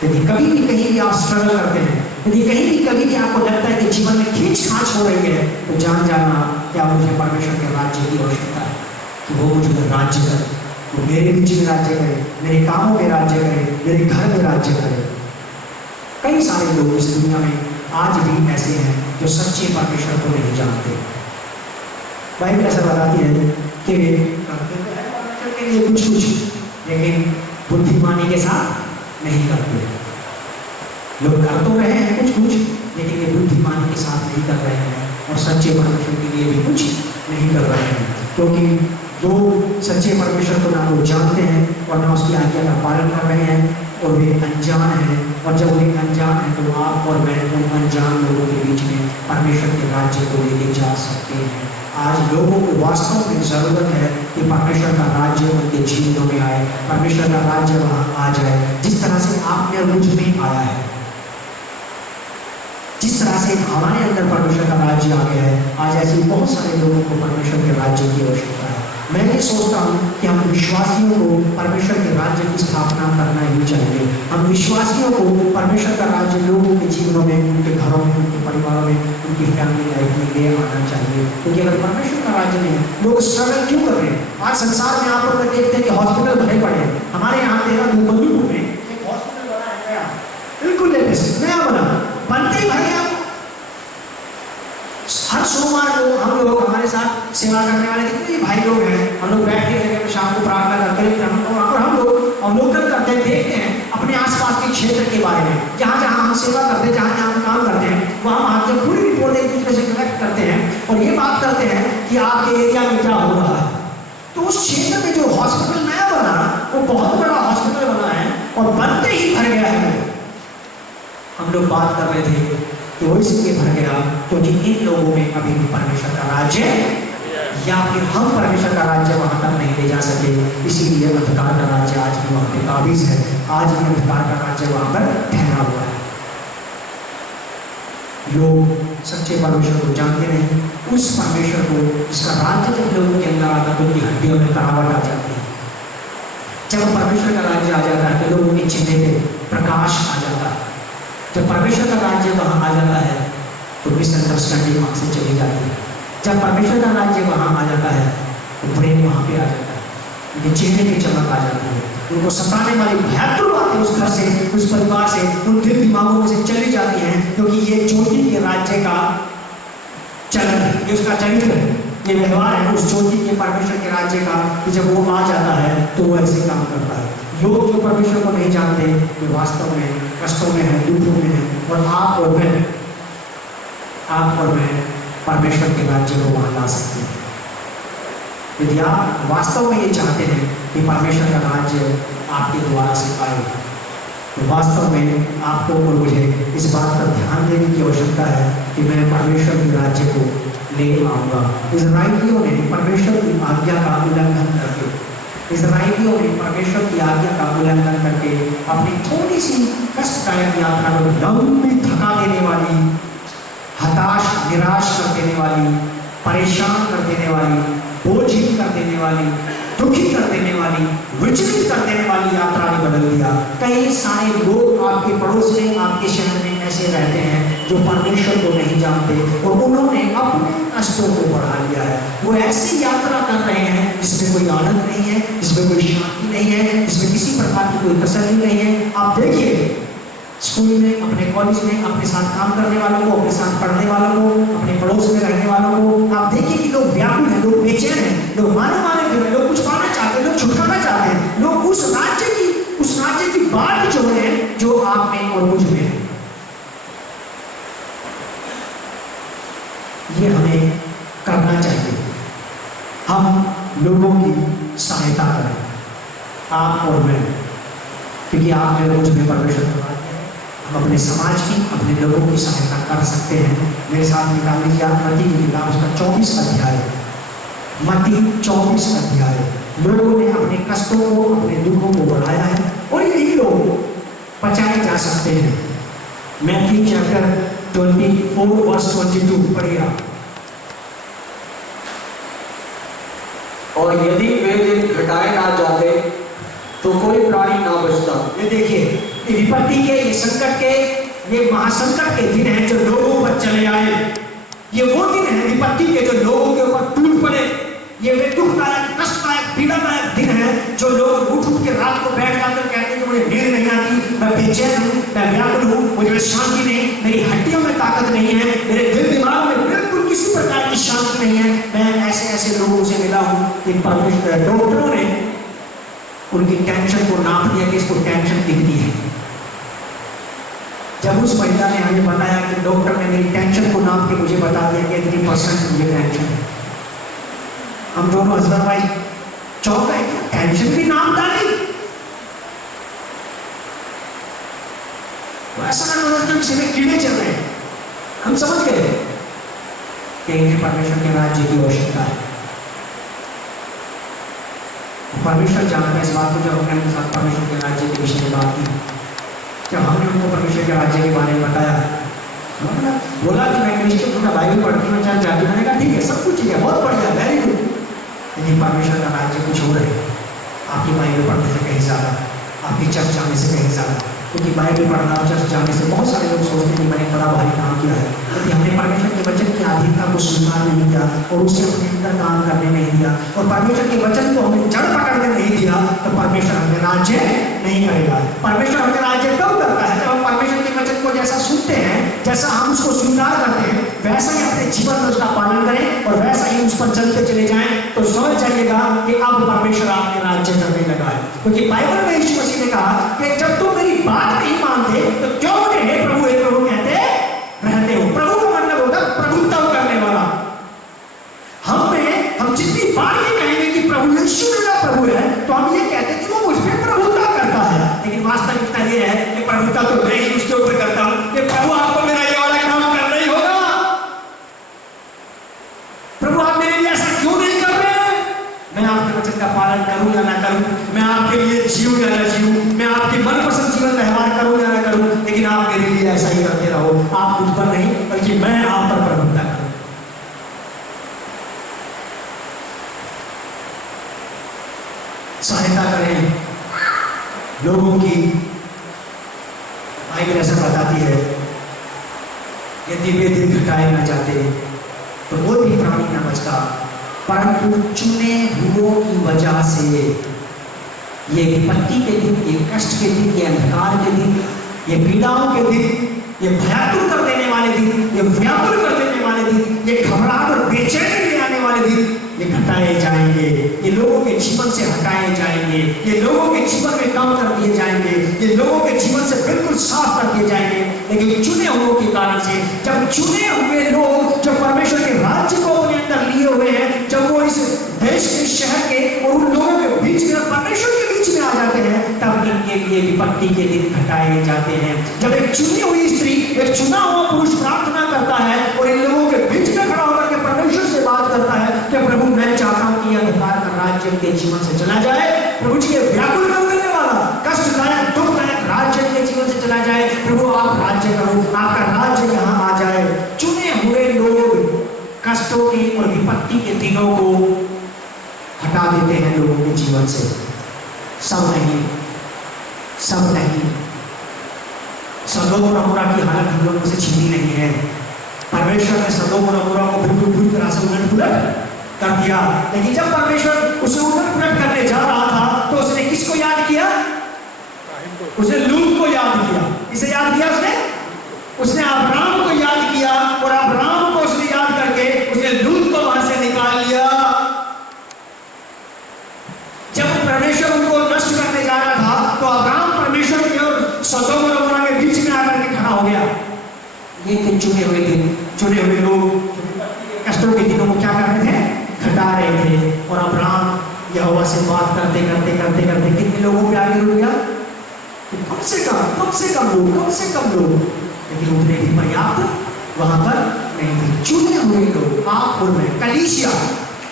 यदि कभी भी कहीं भी आप स्ट्रगल करते हैं, यदि कहीं भी कभी भी आपको लगता है कि जीवन में खींच खांच हो रही है, तो जान जाना क्या मुझे परमेश्वर के राज्य की आवश्यकता है कि वो मुझे राज्य करे, वो मेरे बीच में राज्य करे, मेरे कामों में राज्य करे, मेरे घर में राज्य करे। कई सारे लोग इस दुनिया में आज भी ऐसे हैं जो सच्चे परमेश्वर को नहीं जानते। बाइबल ऐसा बताती है कि परमेश्वर के लिए कुछ कुछ, लेकिन बुद्धिमानी के साथ नहीं करते। लोग कर तो रहे हैं कुछ कुछ, लेकिन ये बुद्धिमानी के साथ नहीं कर रहे हैं और सच्चे परमेश्वर के लिए भी कुछ नहीं कर रहे हैं। क्योंकि लोग सच्चे परमेश्वर को ना तो जानते हैं और ना उसकी आज्ञा का पालन कर रहे हैं और वे अनजान हैं। और जब वे अनजान हैं तो आप और मैं उन अनजान लोगों के बीच में परमेश्वर के राज्य को लेके जा सकते हैं। आज लोगों को वास्तव में ज़रूरत है कि परमेश्वर का राज्य उनके जीवनों में आए, परमेश्वर का राज्य वहाँ आ जाए। जिस तरह से आप में मुझ में आया है, जिस तरह से हमारे अंदर परमेश्वर का राज्य आ गया है, आज ऐसे बहुत सारे लोगों को परमेश्वर के राज्य की आवश्यकता है। मैं ये सोचता हूँ कि हम विश्वासियों को परमेश्वर के राज्य की स्थापना करना ही चाहिए। हम विश्वासियों को परमेश्वर का राज्य लोगों के जीवनों में, उनके घरों में, उनके परिवारों में, उनकी फैमिली लाइफ में ले आना चाहिए। क्योंकि अगर परमेश्वर का राज्य नहीं, लोग स्ट्रगल क्यों कर रहे हैं? आज संसार में आप लोग देखते हैं कि हॉस्पिटल भरे पड़े हैं। हमारे यहाँ देहरादून में एक हॉस्पिटल बना है नया, बिल्कुल लेटेस्ट नया बना, बनते ही भाई आप हर सोमवार को हम लोग हमारे साथ सेवा करने वाले जितने भी भाई लोग हैं, हम लोग बैठ के जगह पे शाम को प्रार्थना करते हैं और हम लोग अवलोकन करते हैं, देखते हैं अपने आसपास के क्षेत्र के बारे में। जहाँ जहाँ हम सेवा करते हैं, जहाँ जहाँ हम काम करते हैं, वहाँ वहाँ की पूरी रिपोर्ट एक दूसरे से कलेक्ट करते हैं और ये बात करते हैं कि आपके एरिया में क्या हो रहा है। तो उस क्षेत्र में जो हॉस्पिटल नया बना, वो बहुत बड़ा हॉस्पिटल बना है और बनते ही भर गया है। हम लोग बात कर रहे थे कि वो इसलिए भर गया क्योंकि इन लोगों में अभी भी परमेश्वर का राज्य, या फिर हम परमेश्वर का राज्य वहां तक नहीं ले जा सके, इसीलिए अंधकार का राज्य आज भी वहां पे काबिज है। आज भी अंधकार का राज्य वहां पर ठहरा हुआ है। लोग सच्चे परमेश्वर को जानते नहीं, उस परमेश्वर को जिसका राज्य जब लोगों के अंदर आता है तो उनकी हड्डियों में तरावट आ जाती है। जब परमेश्वर का राज्य आ जाता है तो लोगों के चेहरे पे प्रकाश आ जाता है। जब परमेश्वर का राज्य वहाँ आ जाता है तो मिसअंडरस्टैंडिंग वहाँ से चली जाती है। जब परमेश्वर का राज्य वहाँ आ जाता है तो प्रेम वहाँ पे आ जाता है, उनके चेहरे पे चमक आ जाती है। उनको सताने वाली भयानक बातें उस घर से, उस परिवार से, उन दिल दिमागों में से चली जाती हैं, क्योंकि ये ज्योति के राज्य का चलन है, ये उसका चरित्र है, ये व्यवहार है उस ज्योति के परमेश्वर के राज्य का कि जब वो आ जाता है तो वो ऐसे काम करता है। लोग जो परमेश्वर को नहीं जानते वे वास्तव में कष्टों में है, दुखों में है। और आप और मैं परमेश्वर के राज्य को वहाँ ला सकते हैं। यदि आप वास्तव में ये चाहते हैं कि परमेश्वर का राज्य आपके द्वारा से आए, तो वास्तव में आपको और मुझे इस बात पर ध्यान देने की आवश्यकता है कि मैं परमेश्वर के राज्य को ले आऊँगा। इस्राएलियों ने परमेश्वर की आज्ञा का उल्लंघन करके, इस्राएलियों ने परमेश्वर की आज्ञा का उल्लंघन करके अपनी थोड़ी सी कष्टदायक यात्रा को लंबी, थका देने वाली, हताश निराश कर देने वाली, परेशान कर देने वाली, बोझिल कर देने वाली, दुखी कर देने वाली, विचलित कर देने वाली यात्रा ने बदल दिया। कई सारे लोग आपके पड़ोस में, आपके शहर में ऐसे रहते हैं जो परमेश्वर को नहीं जानते और उन्होंने अपने कष्टों को बढ़ा लिया है। वो ऐसी यात्रा कर रहे हैं जिसमें कोई आनंद नहीं है, जिसमें कोई शांति नहीं है, जिसमें किसी प्रकार की कोई तसल्ली नहीं है। आप देखिए स्कूल में, अपने कॉलेज में, अपने साथ काम करने वालों को, अपने साथ पढ़ने वालों को, अपने पड़ोस में रहने वालों को आप देखिए कि लोग व्याकुल हैं, लोग बेचैन हैं, लोग माने फिर लोग कुछ पाना चाहते हैं, लोग छुटकारा चाहते हैं, लोग उस राज्य की बात जो है जो आप में और मुझ में है। ये हमें कब हम लोगों की सहायता करें, आप और मैं, क्योंकि आपने मुझ में परमेश्वर का वाक्य है। हम अपने समाज की, अपने लोगों की सहायता कर सकते हैं। मेरे साथ निकाल लीजिए आप मत्ती की किताब, उसका 24 अध्याय, मत्ती 24 अध्याय। लोगों ने अपने कष्टों को, अपने दुखों को बढ़ाया है और यही लोग बचाए जा सकते हैं। मैथ्यू चैप्टर 24 वर्स 22 पढ़िए। और यदि वे दिन घटाए ना जाते तो कोई प्राणी ना बचता। ये देखिए, ये विपत्ति के, ये संकट के, ये महासंकट के दिन हैं जो लोगों पर चले आए। ये वो दिन है विपत्ति के जो लोगों के ऊपर टूट पड़े। ये वे दुखदायक, कष्टदायक, पीड़ादायक दिन है जो लोग उठ के रात को बैठ जाकर कहते हैं कि मुझे नींद नहीं आती, मैं बेचैन हूँ, मैं व्याकुल हूँ, मुझे शांति नहीं, मेरी हड्डियों में ताकत नहीं है, मेरे दिल दिमाग में बिल्कुल किसी प्रकार की शांति नहीं है। मैं ऐसे ऐसे लोगों से मिला हूँ कि परमेश्वर डॉक्टरों ने उनकी टेंशन को नाप दिया कि इसको टेंशन कितनी है। जब उस महिला ने हमें बताया कि डॉक्टर ने मेरी टेंशन को नाप के मुझे बता दिया कि इतनी % मुझे टेंशन है, हम दोनों हस्बैंड वाइफ चौंक गए, टेंशन भी नाम डाली। तो ऐसा ना सिर्फ कीड़े चल रहे हैं। हम समझ गए कि इन्हें परमेश्वर के राज्य की आवश्यकता है। परमेश्वर जानता है इस बात को। जब हमने उनके साथ परमेश्वर के राज्य के विषय में बात की, जब हमने उनको परमेश्वर के राज्य के बारे में बताया, उन्होंने बोला कि मैं क्रिश्चियन हूँ, मैं बाइबल पढ़ती हूँ, चाहे जाती। मैंने कहा ठीक है, सब कुछ ठीक है, बहुत बढ़िया, वेरी गुड, लेकिन परमेश्वर का राज्य कुछ और है। आपकी बाइबल पढ़ने से कहीं ज़्यादा, आपकी चर्च जाने से कहीं ज़्यादा। क्योंकि बाइबल पढ़ना, चर्च जाने से बहुत सारे लोग सोचते हैं कि मैंने बड़ा भारी काम किया है, क्योंकि हमने परमेश्वर के वचन की आधीनता को स्वीकार नहीं किया और उसे अपने अंदर काम करने नहीं दिया और परमेश्वर के वचन को हमने जड़ पकड़ने नहीं दिया, तो परमेश्वर हमें राज्य नहीं करेगा। परमेश्वर हमें राज्य कब करता है? जब हम परमेश्वर के वचन को जैसा सुनते हैं, जैसा हम उसको स्वीकार करते हैं, वैसा ही अपने जीवन में उसका पालन करें और वैसा ही उस पर चलते चले जाएं, तो समझ जाइएगा कि अब परमेश्वर आपके राज्य करने लगा है। क्योंकि बाइबल में यीशु मसीह ने कहा कि जब तुम मेरी बात नहीं मानते तो क्यों मुझे हे प्रभु कहते रहते हो। प्रभु का मतलब होता है प्रभुत्व करने वाला। हम जितनी बार ये कहेंगे कि प्रभु यीशु मेरा प्रभु है, तो हम ये कहते हैं कि वो मुझ पर प्रभुत्व करता है, लेकिन वास्तविकता ये है कि प्रभुत्व तो मैं ही उसके ऊपर करता हूं कि प्रभु आपको मेरा ये वाला काम करना ही होगा। प्रभु आप मेरे लिए ऐसा क्यों नहीं कर रहे हैं? मैं आपके वचन का पालन करूं या ना करूं, मैं आपके लिए जीऊं या ना जीऊं, मैं आपकी मनपसंद जीवन व्यवहार करूं या ना करूं, लेकिन आप मेरे लिए ऐसा ही करते रहो। आप मुझ पर नहीं, बल्कि मैं आप पर प्रभुत्व करूं। सहायता करें लोगों की। बाइबल ऐसा बताती है, यदि वे दिन घटाए ना जाते तो कोई भी प्राणी न बचता, परंतु चुने हुओं की वजह से ये विपत्ति के दिन, ये कष्ट के दिन, ये अंधकार के दिन, ये पीड़ाओं के दिन, ये भयातुर कर देने वाले दिन, ये व्याकुल कर देने वाले दिन, ये घबराहट और बेचैनी ले आने वाले दिन, ये घटाए जाएंगे, ये लोगों के जीवन से हटाए जाएंगे, ये लोगों के जीवन में कम कर दिए जाएंगे, ये लोगों के जीवन से बिल्कुल साफ कर दिए जाएंगे। लेकिन चुने हुओं के कारण से, जब चुने हुए लोग जो परमेश्वर के राज्य को अपने अंदर लिए हुए हैं, जब वो इस देश के, शहर के और उन लोगों के बीच में, परमेश्वर के बीच में आ जाते हैं, तब इनके लिए विपत्ति के दिन घटाए जाते हैं। जब एक चुनी हुई स्त्री, एक चुना हुआ पुरुष प्रार्थना करता है और इन लोगों के बीच में खड़ा होकर के परमेश्वर से बात करता है कि प्रभु मैं चाहता हूं कि अंधकार का राज्य के जीवन से चला जाए, प्रभु जी के व्याकुल कर देने वाला कष्टदायक दुखदायक राज्य के जीवन से चला जाए, प्रभु आप राज्य करो, आपका राज्य यहाँ आ जाए। चुने हुए लोग कष्टों की और विपत्ति के दिनों को हटा देते हैं लोगों के जीवन से। सब नहीं, सब नहीं। सदोम और अमोरा की हालत हम लोगों से छिपी नहीं है। परमेश्वर ने सदोम और अमोरा को बिल्कुल पूरी तरह से उलट पुलट कर दिया, लेकिन जब परमेश्वर उसे उलट पुलट करने जा रहा था, तो उसने किसको याद किया? उसने लूत को याद किया। किसे याद किया उसने अब्राहम को याद किया, और अब्राहम को उसने याद करके उसने लूत को वहां से निकाल लिया। जब परमेश्वर उनको नष्ट करने जा रहा था, तो अब्राहम परमेश्वर के और सदोम और अमोरा के बीच में आकर के खड़ा हो गया। ये थे चुने हुए दिन, चुने हुए लोग कष्टों के दिनों को क्या कर रहे थे? घटा रहे रहे थे और अब्राहम यहोवा से बात करते करते करते करते कितने लोगों पे आगे रुक गया? कम से कम लोग, लेकिन उतने भी पर्याप्त वहां पर नहीं थे। चुने हुए लोग, आप और मैं, कलीसिया,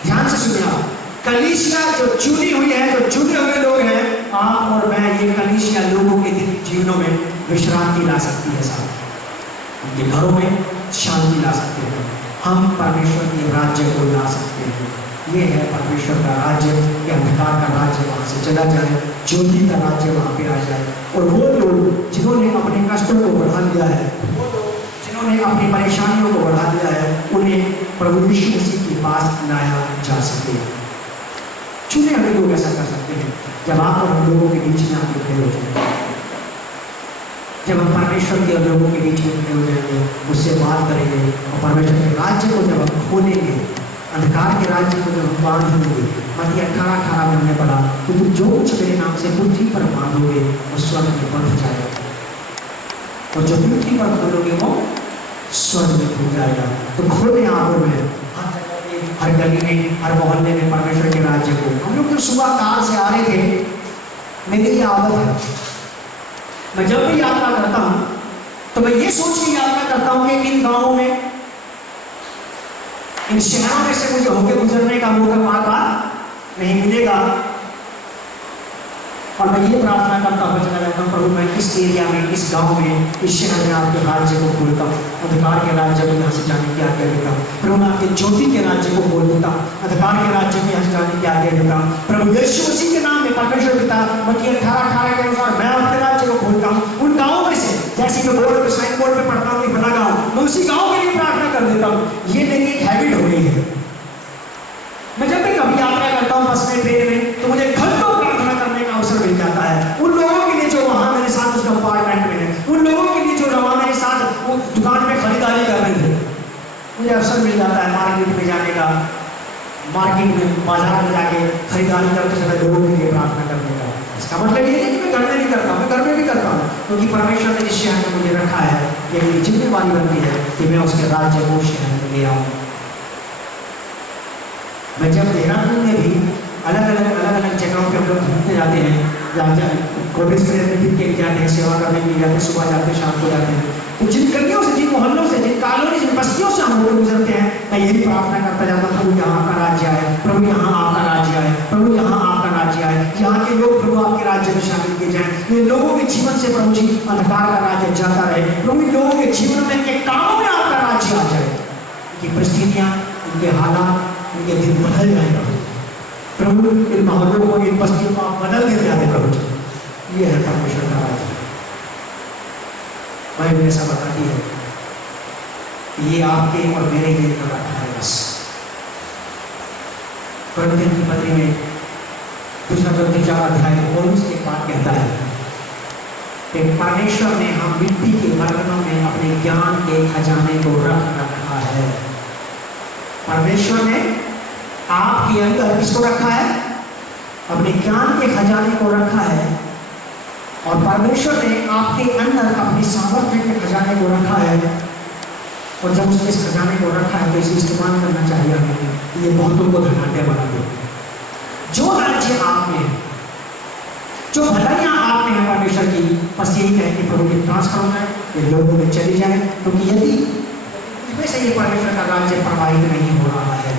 ध्यान से सुनिए आप, कलीसिया जो चुनी हुई है, जो चुने हुए लोग हैं, आप और मैं, ये कलीसिया लोगों के जीवनों में विश्रांति ला सकती है साहब, उनके घरों में शांति ला सकते हैं, हम परमेश्वर के राज्य को ला सकते हैं। ये है परमेश्वर का राज्य, ये अंधकार का राज्य वहाँ से चला जाए, ज्योति का राज्य वहाँ पे आ जाए। और वो लोग जिन्होंने अपने कष्टों को बढ़ा लिया है, वो लोग जिन्होंने अपनी परेशानियों को बढ़ा दिया है, उन्हें प्रभु यीशु मसीह के पास लाया जा सके। चुने हुए लोग ऐसा कर सकते हैं जब आप और हम लोगों के बीच में आके खड़े हो जाए, जब हम परमेश्वर के लोगों के बीच में खड़े हो जाएंगे, उससे बात करेंगे और परमेश्वर के राज्य को जब हम खोलेंगे, अंधकार के राज्य को जब हम बांधेंगे, मत्ती 18:18 में हमने पढ़ा कि तुम जो कुछ मेरे नाम से पृथ्वी पर बांधोगे वो स्वर्ग में बंध जाएगा, और जो पृथ्वी पर खोलोगे वो स्वर्ग में खुल जाएगा। तो खोले आप में, हर गली में, हर मोहल्ले में परमेश्वर के राज्य को। हम लोग तो सुबह कार से आ रहे थे, मेरी ये आदत है, मैं जब भी यात्रा करता हूँ तो मैं ये सोच के यात्रा करता हूँ कि इन गाँवों में, इन शहरों में से मुझे होकर गुजरने का मौका बार बार नहीं मिलेगा, और मैं ये प्रार्थना करता हुआ चला जाता हूँ, प्रभु मैं इस एरिया में, इस गांव में, इस शहर में आपके राज्य को खोलता हूँ, अंधकार के राज्य को यहाँ से जाने की आज्ञा देता हूँ। प्रभु मैं आपके ज्योति के राज्य को खोल देता हूँ, अंधकार के राज्य को यहाँ से जाने की आज्ञा देता हूँ। प्रभु यीशु मसीह के नाम में परमेश्वर पिता, मत्ती 18:18 के अनुसार मैं आपके राज्य को खोलता हूँ। उन गाँव में से, जैसे कि बोर्ड पे, साइन बोर्ड पे पढ़ता हूँ बड़ा गाँव, मैं उसी गाँव के लिए प्रार्थना कर देता हूँ। ये मेरी एक हैबिट हो गई है। मैं जब भी कभी यात्रा करता हूँ बस में, ट्रेन में, तो मुझे घंटों प्रार्थना करने का अवसर मिल जाता है। उन लोगों के लिए जो वहाँ मेरे साथ उस कंपार्टमेंट में है, उन लोगों के लिए जो वहाँ मेरे साथ वो दुकान में खरीदारी कर रहे थे, मुझे अवसर मिल जाता है मार्केट में जाने का, मार्केट में, बाजार में जाके खरीदारी करते समय लोगों के लिए प्रार्थना करने का। इसका मतलब ये नहीं कि मैं घर में नहीं करता हूँ, मैं घर में भी करता हूँ, क्योंकि परमेश्वर ने जिस शहर में मुझे रखा है, ये मेरी जिम्मेवारी बनती है कि मैं उसके राज्य को शहर में ले आऊँ। मैं जब देहरादून में भी अलग अलग जगहों पे हम लोग घूमते जाते हैं, जहाँ कोविड के लिए जाते हैं, सेवा करने के लिए जाते हैं, सुबह जाते हैं, शाम को जाते हैं, तो जिन गलियों से, जिन मोहल्लों से, जिन कॉलोनी, जिन बस्तियों से हम लोग गुजरते हैं, मैं यही प्रार्थना करता जाता हूँ, प्रभु यहाँ आपका राज्य आए, प्रभु यहाँ आपका राज्य आए, प्रभु यहाँ आपका राज्य आए, यहाँ के लोग प्रभु आपके राज्य में शामिल किए जाए, ये लोगों के जीवन से प्रभु जी अंधकार का राज्य जाता रहे, प्रभु लोगों के जीवन में, के कामों में आपका राज्य आ जाए, कि परिस्थितियाँ, उनके हालात, उनके दिन बदल जाएगा प्रभु, इन मोहल्लों को, इन बस्तियों को आप बदल के जाए प्रभु जी। ये है परमेश्वर का राज्य। बाइबल ऐसा बताती है कि ये आपके और मेरे लिए न रखा है बस। कुरिन्थियों की पत्री में 2-4 अध्याय और उसके बाद कहता है कि परमेश्वर ने हम मिट्टी के बर्तनों में अपने ज्ञान के खजाने को रख रखा है। परमेश्वर ने आपके अंदर किसको रखा है? अपने ज्ञान के खजाने को रखा है, और परमेश्वर ने आपके अंदर अपने सामर्थ्य के खजाने को रखा है। और जब उसने इस खजाने को रखा है तो इसे इस्तेमाल करना चाहिए हमें, ये बहुतों को धनाढ्य बना दो। जो राज्य आप में, जो भलाइयाँ आप में है परमेश्वर की, बस यही कहें कि प्रभु की ट्रांसफर हो जाए, ये लोगों में चली जाए, क्योंकि यदि मुझमें से ये परमेश्वर का राज्य प्रवाहित नहीं हो रहा है,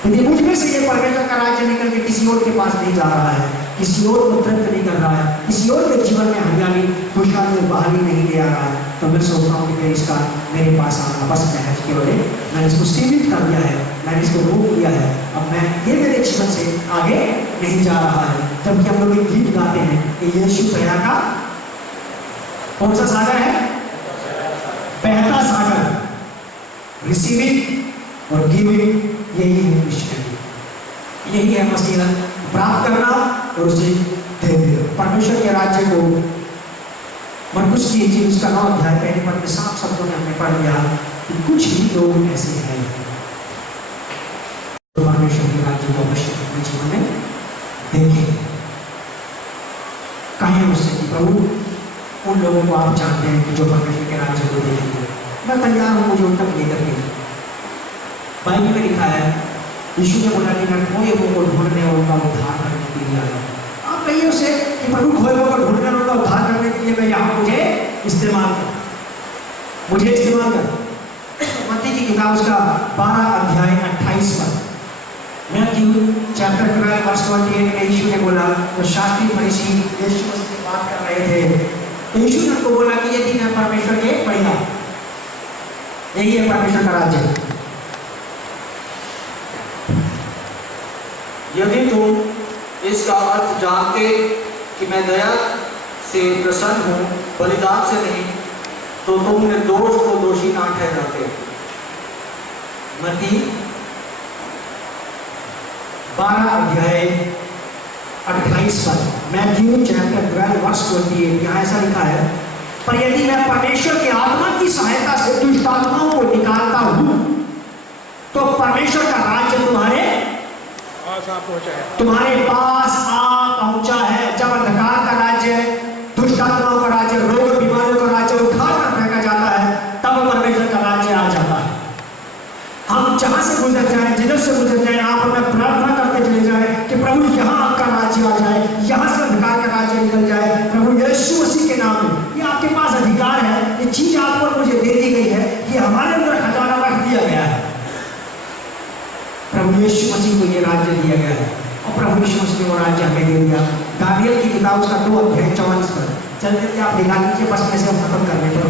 यदि मुझमें से ये परमेश्वर का राज्य निकल के किसी और के पास नहीं जा रहा है, किसी और को तृप्त नहीं कर रहा है, किसी और के जीवन में हरियाली, खुशहाली, बहाली नहीं ले आ रहा है, तो मैं सोचता हूँ कि इसका मेरे पास आना बस महज केवल मैंने इसको सीमित कर दिया है, मैंने इसको रोक दिया है, अब मैं ये मेरे जीवन से आगे नहीं जा रहा है। जबकि हम लोग एक गीत गाते हैं कि यीशु दया का कौन सा सागर है? बहता सागर। रिसीविंग और गिविंग, यही है क्रिश्चियनिटी, यही है मसीह प्राप्त करना और उसे दे देना। परमेश्वर के राज्य को मरकुस की इंजील उसका 9 अध्याय पहले पद में साफ शब्दों में हमने पढ़ लिया कि कुछ ही लोग ऐसे हैं तो परमेश्वर के राज्य को अवश्य अपने जीवन में देखें। कहें उससे कि प्रभु उन लोगों को आप जानते हैं कि जो परमेश्वर के राज्य को देखेंगे, मैं तैयार हूँ मुझे उन तक लेकर के। बाइबल में लिखा है यीशु ने बोला कि मैं खोए हुए को ढूंढने और उनका उद्धार करने के लिए आया। आप कहिए उसे कि प्रभु खोए हुए को ढूंढने और उनका उद्धार करने के लिए मैं यहाँ मुझे इस्तेमाल कर। मत्ती की किताब उसका 12 अध्याय 28 पद, मैथ्यू चैप्टर 12 वर्स 28 में यीशु ने बोला, तो शास्त्री फरीसी यीशु से बात कर रहे थे, तो यीशु ने उनको बोला कि यदि मैं परमेश्वर के बढ़िया, यही है परमेश्वर का राज्य। यदि तुम इसका अर्थ जानते कि मैं दया से प्रसन्न हूँ, बलिदान से नहीं, तो तुम निर्दोष को दोषी ना ठहराते। मत्ती 12 अध्याय 28 पद, मैथ्यू चैप्टर 12 वर्स 28, यहाँ ऐसा लिखा है, पर यदि मैं परमेश्वर के आत्मा की सहायता से दुष्ट आत्माओं को निकालता हूँ, तो परमेश्वर का राज्य तुम्हारे पास आ पहुंचा है। जब अंधकार का राज्य, दुष्ट आत्माओं का राज्य, रोग बीमारियों का राज्य उठार कर फेंका जाता है, तब परमेश्वर का राज्य आ जाता है। हम जहां से गुजर जाए, जिधर से गुजर जाए, आप हमें प्रार्थना करते चले जाए कि प्रभु यहाँ आपका राज्य आ जाए, यहाँ से अंधकार का राज्य निकल जाए, प्रभु यीशु मसीह के नाम में। ये आपके पास अधिकार है, ये चीज आपको मुझे दे दी गई है, ये हमारे अंदर खजाना रख दिया गया है। प्रभु यीशु मसीह को ये राज्य दिया गया है और प्रभु यीशु मसीह ने वो राज्य हमें दे दिया। दानियल की किताब उसका 2 अध्याय 44 पर, चलते थे आप निकाल लीजिए, बस में से हम खत्म करने पर।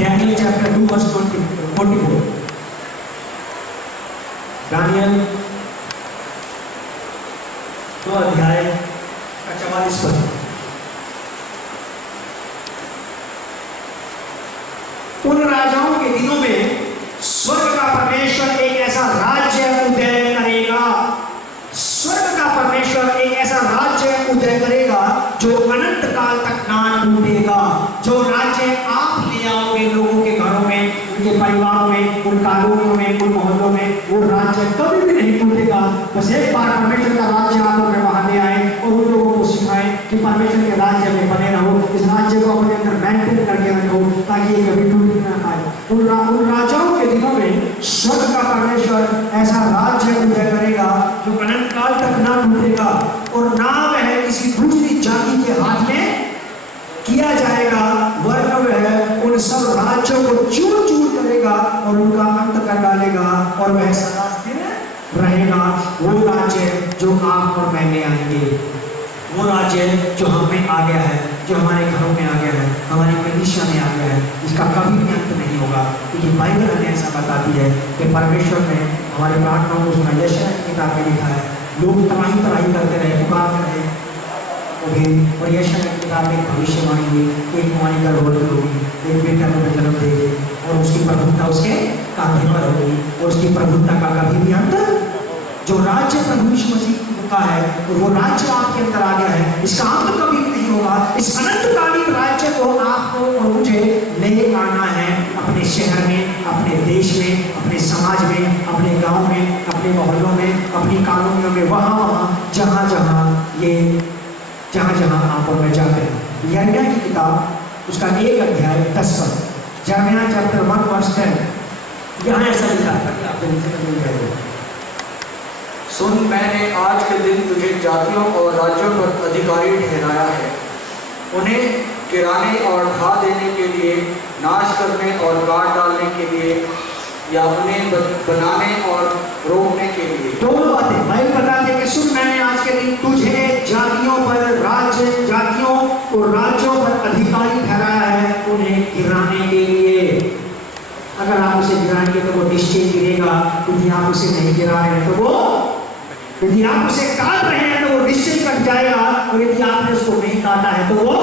दानियल चैप्टर 2 वर्स 44, दानियल 2 अध्याय 44 पर। उन राजाओं के दिनों में स्वर्ग का परमेश्वर एक ऐसा राज्य उदय करेगा, स्वर्ग का परमेश्वर एक ऐसा राज्य उदय करेगा जो अनंत काल तक ना टूटेगा। जो राज्य आप ले आओगे लोगों के घरों में, उनके परिवारों में, उन कॉलोनियों में, उन मोहल्लों में, वो राज्य कभी भी नहीं टूटेगा। बस एक बार परमेश्वर का राज्य आप लोग वहां ले आए और उन लोगों को सिखाएं कि परमेश्वर के राज्य में बने रहो, इस राज्य को अपने अंदर मेंटेन करके रखो ताकि ये कभी टूट ना पाए। उन राजाओं के दिनों में स्वर्ग का परमेश्वर ऐसा राज्य उदय करेगा जो अनंत काल तक ना टूटेगा और ना वह किसी दूसरी जाति के हाथ में किया जाएगा, वरन वह उन सब राज्यों को चूर चूर करेगा और उनका अंत कर डालेगा और वह सदा स्थिर रहेगा। वो राज्य जो आप और मैं ले आएंगे, वो राज्य जो हमें आ गया है, जो हमारे घरों में आ गया है, हमारी कलीसिया में आ गया है, इसका कभी भी अंत नहीं होगा। क्योंकि बाइबल हमें ऐसा बताती है कि परमेश्वर ने हमारी प्रार्थनाओं को सुना। यशायाह की किताब में लिखा है, लोग तबाही करते रहे, पुकारते रहे, और यशायाह की किताब में भविष्यवाणी हुई, एक कुंवारी गर्भवती होगी, एक बेटा को जन्म देगी और उसकी प्रभुता उसके कांधे पर होगी और उसकी प्रभुता का कभी भी अंत। जो राज्य प्रभु यीशु मसीह का है और वो राज्य आपके अंदर आ गया है, इसका अंत कभी भी नहीं होगा। इस अनंतकालीन राज्य को आपको और मुझे ले आना है अपने शहर में, अपने देश में, अपने समाज में, अपने गांव में, अपने मोहल्लों में, अपनी कॉलोनियों में, वहाँ जहाँ जहाँ आप और मैं जाते हैं। यिर्मयाह की किताब उसका 1 अध्याय 10 पद, यिर्मयाह चैप्टर 1 वर्स 10, यहाँ ऐसा लिखा है, सुन, मैंने आज के दिन तुझे जातियों और राज्यों पर अधिकारी ठहराया है, उन्हें गिराने और ढा देने के लिए, नाश करने और काट डालने के लिए, या उन्हें बनाने और रोकने के लिए। दोनों बातें बाइबल बताते हैं कि सुन, मैंने आज के दिन तुझे जातियों पर, जातियों और राज्यों पर अधिकारी ठहराया है, उन्हें गिराने के लिए। अगर आप उसे गिराएंगे तो वो निश्चय गिरेगा, यदि आप उसे नहीं गिरा रहे हैं तो वो, यदि आप उसे काट रहे हैं तो वो निश्चय कट जाएगा, और यदि आपने उसको नहीं काटा है तो वो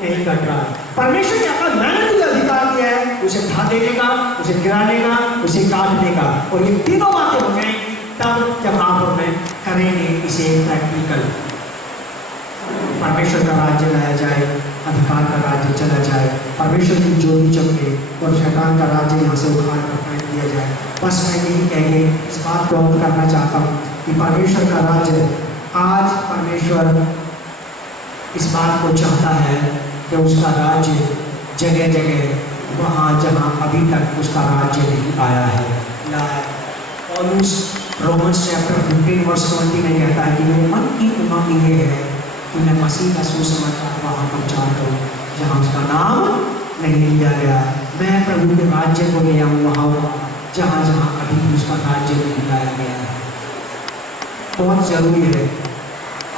नहीं कट रहा है। परमेश्वर ने आपका मैंने तुझे अधिकार दिया है उसे ढा देने का, उसे गिराने का, उसे काटने का, और ये तीनों बातें हो जाएंगी तब जब आप और मैं करेंगे इसे प्रैक्टिकल। परमेश्वर का राज्य लाया जाए, अधिकार का राज्य चला जाए, परमेश्वर की ज्योति चमके और शैतान का राज्य यहाँ से उखाड़ कर फेंक दिया जाए। बस मैं यही कह के इस बात को अंत करना चाहता हूँ कि परमेश्वर का राज्य, आज परमेश्वर इस बात को चाहता है कि उसका राज्य जगह जगह, वहाँ जहाँ अभी तक उसका राज्य नहीं आया है, लाए। पौलुस रोमन्स चैप्टर 15 वर्स 20 में कहता है कि मेरे मन की उमंग ये है कि मैं मसीह का सुसमाचार वहाँ प्रचार करूँ जहाँ उसका नाम नहीं लिया गया। मैं प्रभु के राज्य को ले आऊँ वहाँ जहाँ जहाँ अभी भी उसका राज्य नहीं लाया गया है। बहुत जरूरी है।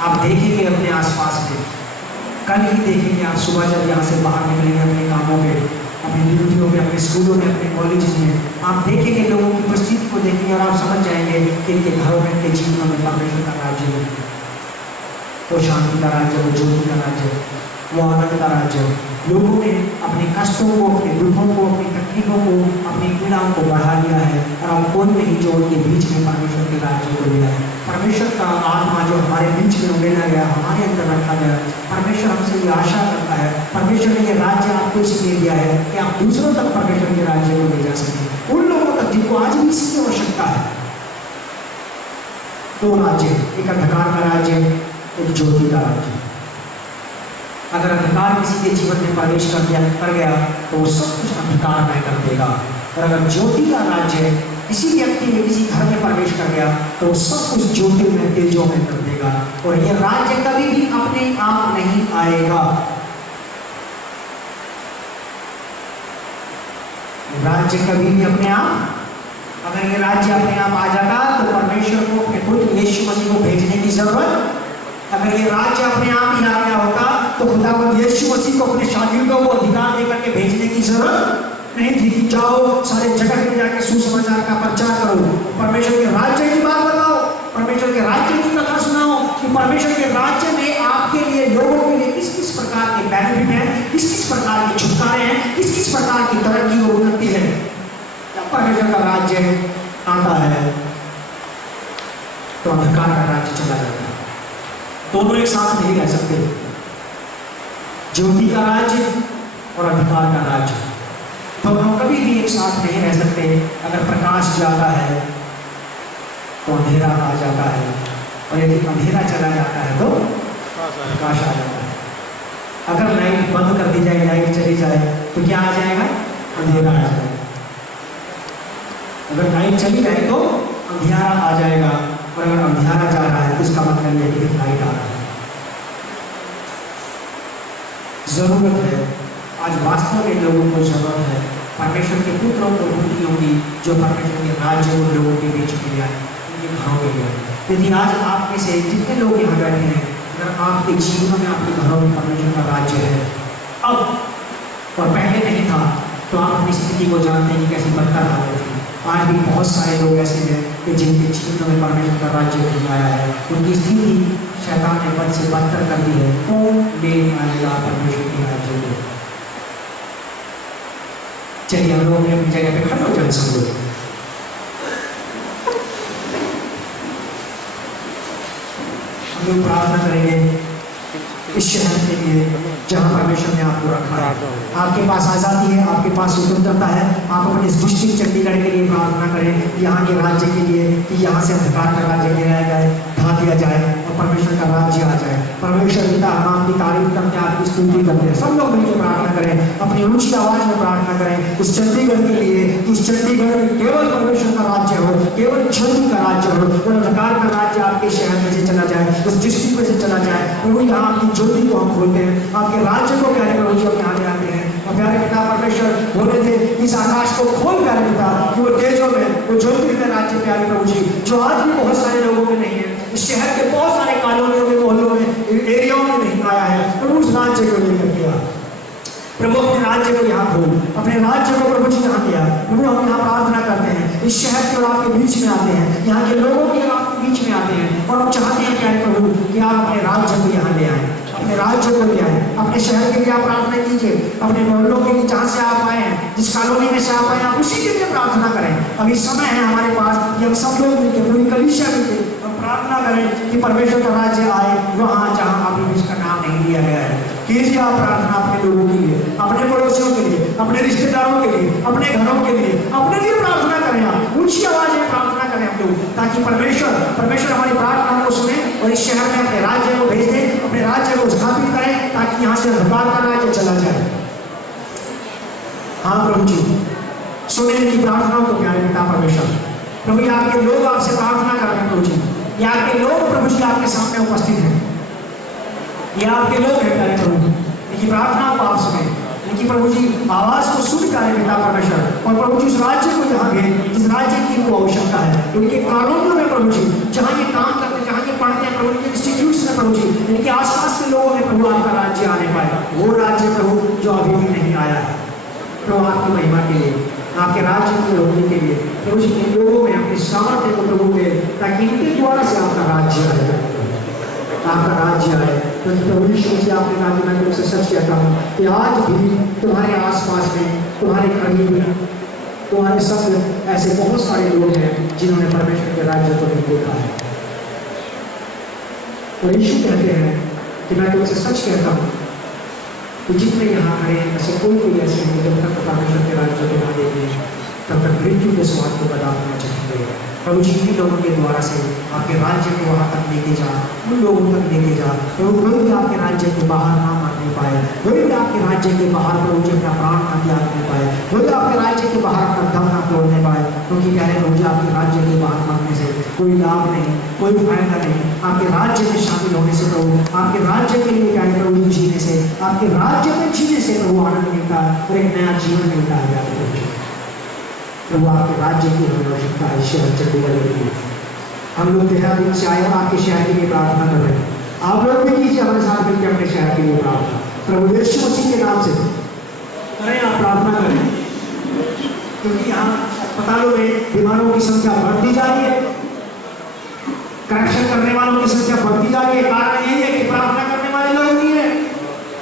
आप देखेंगे अपने आसपास में, कल ही देखेंगे आप सुबह जब यहाँ से बाहर निकलेंगे अपने कामों पे, अपनी ड्यूटियों में, अपने स्कूलों में, अपने कॉलेज में, आप देखेंगे लोगों की उपस्थिति को देखेंगे और आप समझ जाएंगे कि इनके घरों में, इनके जीवनों में परमेश्वर का राज्य नहीं है। वो शांति का राज्य, वो ज्योति का राज्य, वो आनंद का राज्य। लोगों ने अपने कष्टों को, अपने दुखों को, अपनी तकलीफों को, अपनी पीड़ाओं को बढ़ा लिया है और अब कोई नहीं जो उनके बीच में परमेश्वर के राज्य को लिया है। परमेश्वर का आत्मा जो हमारे बीच में उड़ेला गया, हमारे अंदर रखा गया, परमेश्वर हमसे ये आशा करता है, परमेश्वर ने ये राज्य आपको इसलिए दिया है कि आप दूसरों तक परमेश्वर के राज्य को ले जा सकें, उन लोगों तक जिनको आज भी इसकी आवश्यकता है। दो राज्य, एक अंधकार का राज्य, एक ज्योति का राज्य। अगर अंधकार किसी के जीवन में प्रवेश कर गया तो वो सब कुछ अंधकार में कर देगा, और अगर ज्योति का राज्य किसी व्यक्ति में, किसी घर में प्रवेश कर गया तो वो सब कुछ ज्योति में, तेजों में कर देगा। और यह राज्य कभी भी अपने आप नहीं आएगा। राज्य कभी भी अपने आप, अगर ये राज्य अपने आप आ जाता तो परमेश्वर को अपने खुद यीशु मसीह को भेजने की जरूरत, अगर ये राज्य अपने आप ही आ गया होता तो खुदावंद यीशु मसीह को अपने शागिर्दों को अधिकार देकर के भेजने की जरूरत नहीं थी कि जाओ सारे जगत में जाके सुसमाचार का प्रचार करो, परमेश्वर के राज्य की बात बताओ, परमेश्वर के राज्य की कथा सुनाओ कि परमेश्वर के राज्य में आपके लिए, लोगों के लिए किस किस प्रकार के बेनिफिट हैं, किस किस प्रकार के छुटकारे हैं, किस किस प्रकार की तरक्की और उन्नति है। जब परमेश्वर का राज्य आता है तो अंधकार का राज्य चला जाता है। दोनों एक साथ नहीं रह सकते, ज्योति का राज्य और अंधकार का राज्य, दोनों कभी भी एक साथ नहीं रह सकते। अगर प्रकाश जाता है तो अंधेरा आ जाता है, और यदि अंधेरा चला जाता है तो प्रकाश आ जाता है। अगर लाइट बंद कर दी जाए, लाइट चली जाए तो क्या आ जाएगा? अंधेरा आ जाएगा। अगर लाइट चली जाए तो अंधेरा आ जाएगा, और अगर अंधेरा जा रहा है तो इसका मतलब यह कि लाइट आ रहा है। जरूरत है, आज वास्तव में लोगों को जरूरत है परमेश्वर के पुत्रों को ढूंढनी होगी जो परमेश्वर के राज्य को लोगों के बीच में ले आए, उनके घरों में ले आए। यदि आज आप में से जितने लोग यहाँ बैठे हैं, अगर आपके जीवन में, आपके घरों में परमेश्वर का राज्य है अब और पहले नहीं था, तो आप अपनी स्थिति को जानते हैं कि कैसी बदतर हालत थी। आज भी बहुत सारे लोग ऐसे हैं कि जिनके जीवन में परमेश्वर का राज्य नहीं आया है, उनकी स्थिति शैतान ने बद से बदतर कर दी है। कौन ले आएगा परमेश्वर के राज्य को? चलिए हम लोग अपनी जगह पे खड़े हो जाए सब लोग। हम लोग प्रार्थना करेंगे इस शहर के लिए जहाँ परमेश्वर ने आपको रखा है। आपके पास आज़ादी है, आपके पास स्वतंत्रता है। आप अपने इस डिस्ट्रिक्ट चंडीगढ़ के लिए प्रार्थना करें, यहाँ के राज्य के लिए, कि यहाँ से अंधकार का राज्य गिराया जाए, ढा दिया जाए और परमेश्वर का राज्य आ जाए। परमेश्वर पिता हम आपकी तारीफ करते हैं, आपकी स्तुति करते हैं। सब लोग मिलकर प्रार्थना करें, अपनी ऊंची आवाज में प्रार्थना करें इस चंडीगढ़ के लिए, इस चंडीगढ़ में केवल परमेश्वर का राज्य हो, केवल ज्योति का राज्य हो, और अंधकार का राज्य आपके शहर में से चला जाए, उस डिस्ट्रिक्ट में से चला जाए। प्रभु यहाँ आपकी ज्योति को हम खोलते हैं, आपके राज्य को प्यारे प्रभु जी हम यहाँ ले आते हैं। और प्यारे पिता परमेश्वर बोले थे इस आकाश को खोल प्यारे पिता, कि वो तेजों में, वो ज्योति में राज्य प्यारे प्रभु जी, जो आज भी बहुत सारे लोगों में नहीं है, इस शहर के बहुत सारे कॉलोनियों में, मोहल्लों में, एरियाओं में नहीं आया है। प्रभु उस राज्य को लेकर के आ, प्रभु अपने राज्य को यहाँ खोल, अपने राज्य को प्रभु जी यहाँ किया। प्रभु हम यहाँ प्रार्थना करते हैं, इस शहर के और आपके बीच में आते हैं, यहाँ के लोगों के और आपके बीच में आते हैं, और हम चाहते हैं प्यारे प्रभु कि आप अपने राज्य को यहाँ ले आए, अपने राज्य को ले आए। अपने शहर के लिए आप प्रार्थना कीजिए, अपने मोहल्लों के लिए जहाँ से आप आए हैं, जिस कॉलोनी में से आप आए हैं, आप उसी के लिए प्रार्थना करें। अभी समय है हमारे पास कि हम सब लोग मिलकर, पूरी कलीसिया मिलकर हम प्रार्थना करें कि परमेश्वर का राज्य आए वहाँ जहाँ अभी इसका नाम नहीं लिया गया है। कीजिए आप प्रार्थना अपने लोगों के लिए, अपने पड़ोसियों के लिए, अपने रिश्तेदारों के लिए, अपने घरों के लिए, अपने लिए प्रार्थना करें। आप ऊंची आवाज में प्रार्थना करें हम लोग, ताकि परमेश्वर हमारी प्रार्थना को सुने और इस शहर में अपने राज्य को भेज दे, अपने राज्य को स्थापित करें, ताकि यहाँ से अंधकार का राज्य चला जाए। हाँ प्रभु जी, सुने इनकी प्रार्थनाओं को प्यारे पिता परमेश्वर, प्रभु जी आपके लोग आपसे प्रार्थना कर रहे हैं प्रभु जी, ये आपके लोग प्रभु जी आपके सामने उपस्थित हैं, ये आपके लोग हैं प्यारे प्रभु, इनकी प्रार्थना को आप सुने, इनकी प्रभु जी आवाज को सुन प्यारे पिता परमेश्वर, और प्रभु जी उस राज्य को यहाँ भेज जिस राज्य की इनको आवश्यकता है, इनके कॉलोनियों में प्रभु जी जहाँ ये काम करते हैं, जहाँ ये पढ़ते हैं प्रभु, इनके इंस्टीट्यूट्स में प्रभु जी, इनके आसपास के लोगों में प्रभु आपका राज्य आने पाए, वो राज्य प्रभु जो अभी भी नहीं आया है प्रभु, आपकी महिमा के लिए, आपके राज्य को रोकने के लिए प्रभु जी इन लोगों में अपने सामर्थ्य को प्रभु दे, ताकि इनके द्वारा से आपका राज्य आए, आपका राज्य आए। तो प्रभु यीशु से आपने कहा कि मैं तुमसे सच कहता हूँ कि आज भी तुम्हारे आसपास में, तुम्हारे करीब में, तुम्हारे संग ऐसे बहुत सारे लोग हैं जिन्होंने परमेश्वर के राज्य को नहीं देखा है। और यीशु कहते हैं कि मैं तुमसे सच कहता हूँ कि जितने यहाँ खड़े हैं ऐसे कोई ऐसे नहीं जब तक परमेश्वर के राज्य को ना देंगे तब तक मृत्यु के स्वाद को बदलना चाहेंगे। प्रभु जी इन लोगों के द्वारा से आपके राज्य को वहाँ तक लेके जा, उन लोगों तक लेके जा प्रभु, कोई भी आपके राज्य के बाहर ना मारने पाए, कोई भी आपके राज्य के बाहर प्रभु जी अपना प्राण ना त्यागने पाए, कोई भी आपके राज्य के बाहर अपना दम ना तोड़ने पाए, क्योंकि प्यारे प्रभु जी आपके राज्य के बाहर मरने से कोई लाभ नहीं, कोई फायदा नहीं। आपके राज्य में शामिल होने से प्रभु, आपके राज्य के लिए प्यारे प्रभु जीने से, आपके राज्य में जीने से प्रभु आनंद मिलता है और एक नया जीवन मिलता है प्यारे प्रभु। प्रभु आपके राज्य की हमें आवश्यकता है शहर चंडीगढ़ के लिए। हम लोग देहरादून से आए, आपके शहर के लिए प्रार्थना कर रहे हैं, आप लोग भी कीजिए हमारे साथ मिलकर अपने शहर के लिए प्रार्थना, प्रभु यीशु मसीह के नाम से करें, आप प्रार्थना करें, क्योंकि यहाँ अस्पतालों में बीमारों की संख्या बढ़ती जा रही है, करप्शन करने वालों की संख्या बढ़ती जा रही है। कारण यही है कि प्रार्थना करने वाले लोग नहीं है,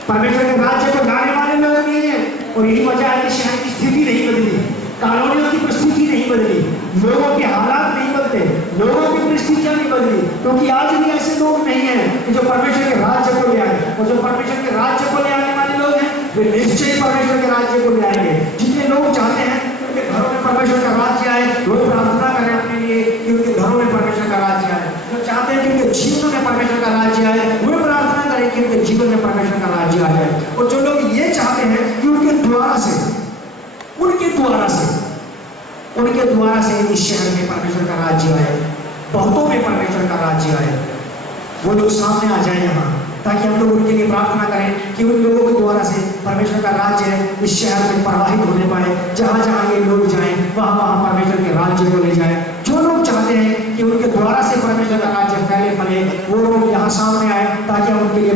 परमेश्वर के राज्य को लाने वाले लोग नहीं है, और यही वजह है कि शहर की स्थिति नहीं बदली, कॉलोनियों की परिस्थिति नहीं बदली, लोगों के हालात नहीं बदले, लोगों की परिस्थितियां नहीं बदली, क्योंकि आज भी ऐसे लोग नहीं हैं कि जो परमेश्वर के राज्य को ले आए, और जो परमेश्वर के राज्य को ले आने वाले लोग हैं वे निश्चय परमेश्वर के राज्य को ले आएंगे। जितने लोग चाहते हैं उनके घरों में परमेश्वर का राज्य आए, वो प्रार्थना करें अपने लिए कि उनके घरों में परमेश्वर का राज्य आए। जो चाहते हैं कि उनके जीवन में परमेश्वर का राज्य आए, वो प्रार्थना करें कि उनके जीवन में परमेश्वर का राज्य आ जाए। और जो लोग ये चाहते हैं कि उनके द्वारा से इस शहर में परमेश्वर का राज्य आए, बहुतों में परमेश्वर का राज्य आए, वो लोग सामने आ जाए यहाँ, ताकि हम लोग उनके लिए प्रार्थना करें कि उन लोगों के द्वारा से परमेश्वर का राज्य इस शहर में प्रवाहित होने पाए। जहाँ जहाँ ये लोग जाएं वहाँ वहाँ परमेश्वर के राज्य को ले जाए। जो लोग चाहते हैं कि उनके द्वारा से परमेश्वर का राज्य फैले फले, वो लोग यहाँ सामने आए ताकि हम उनके लिए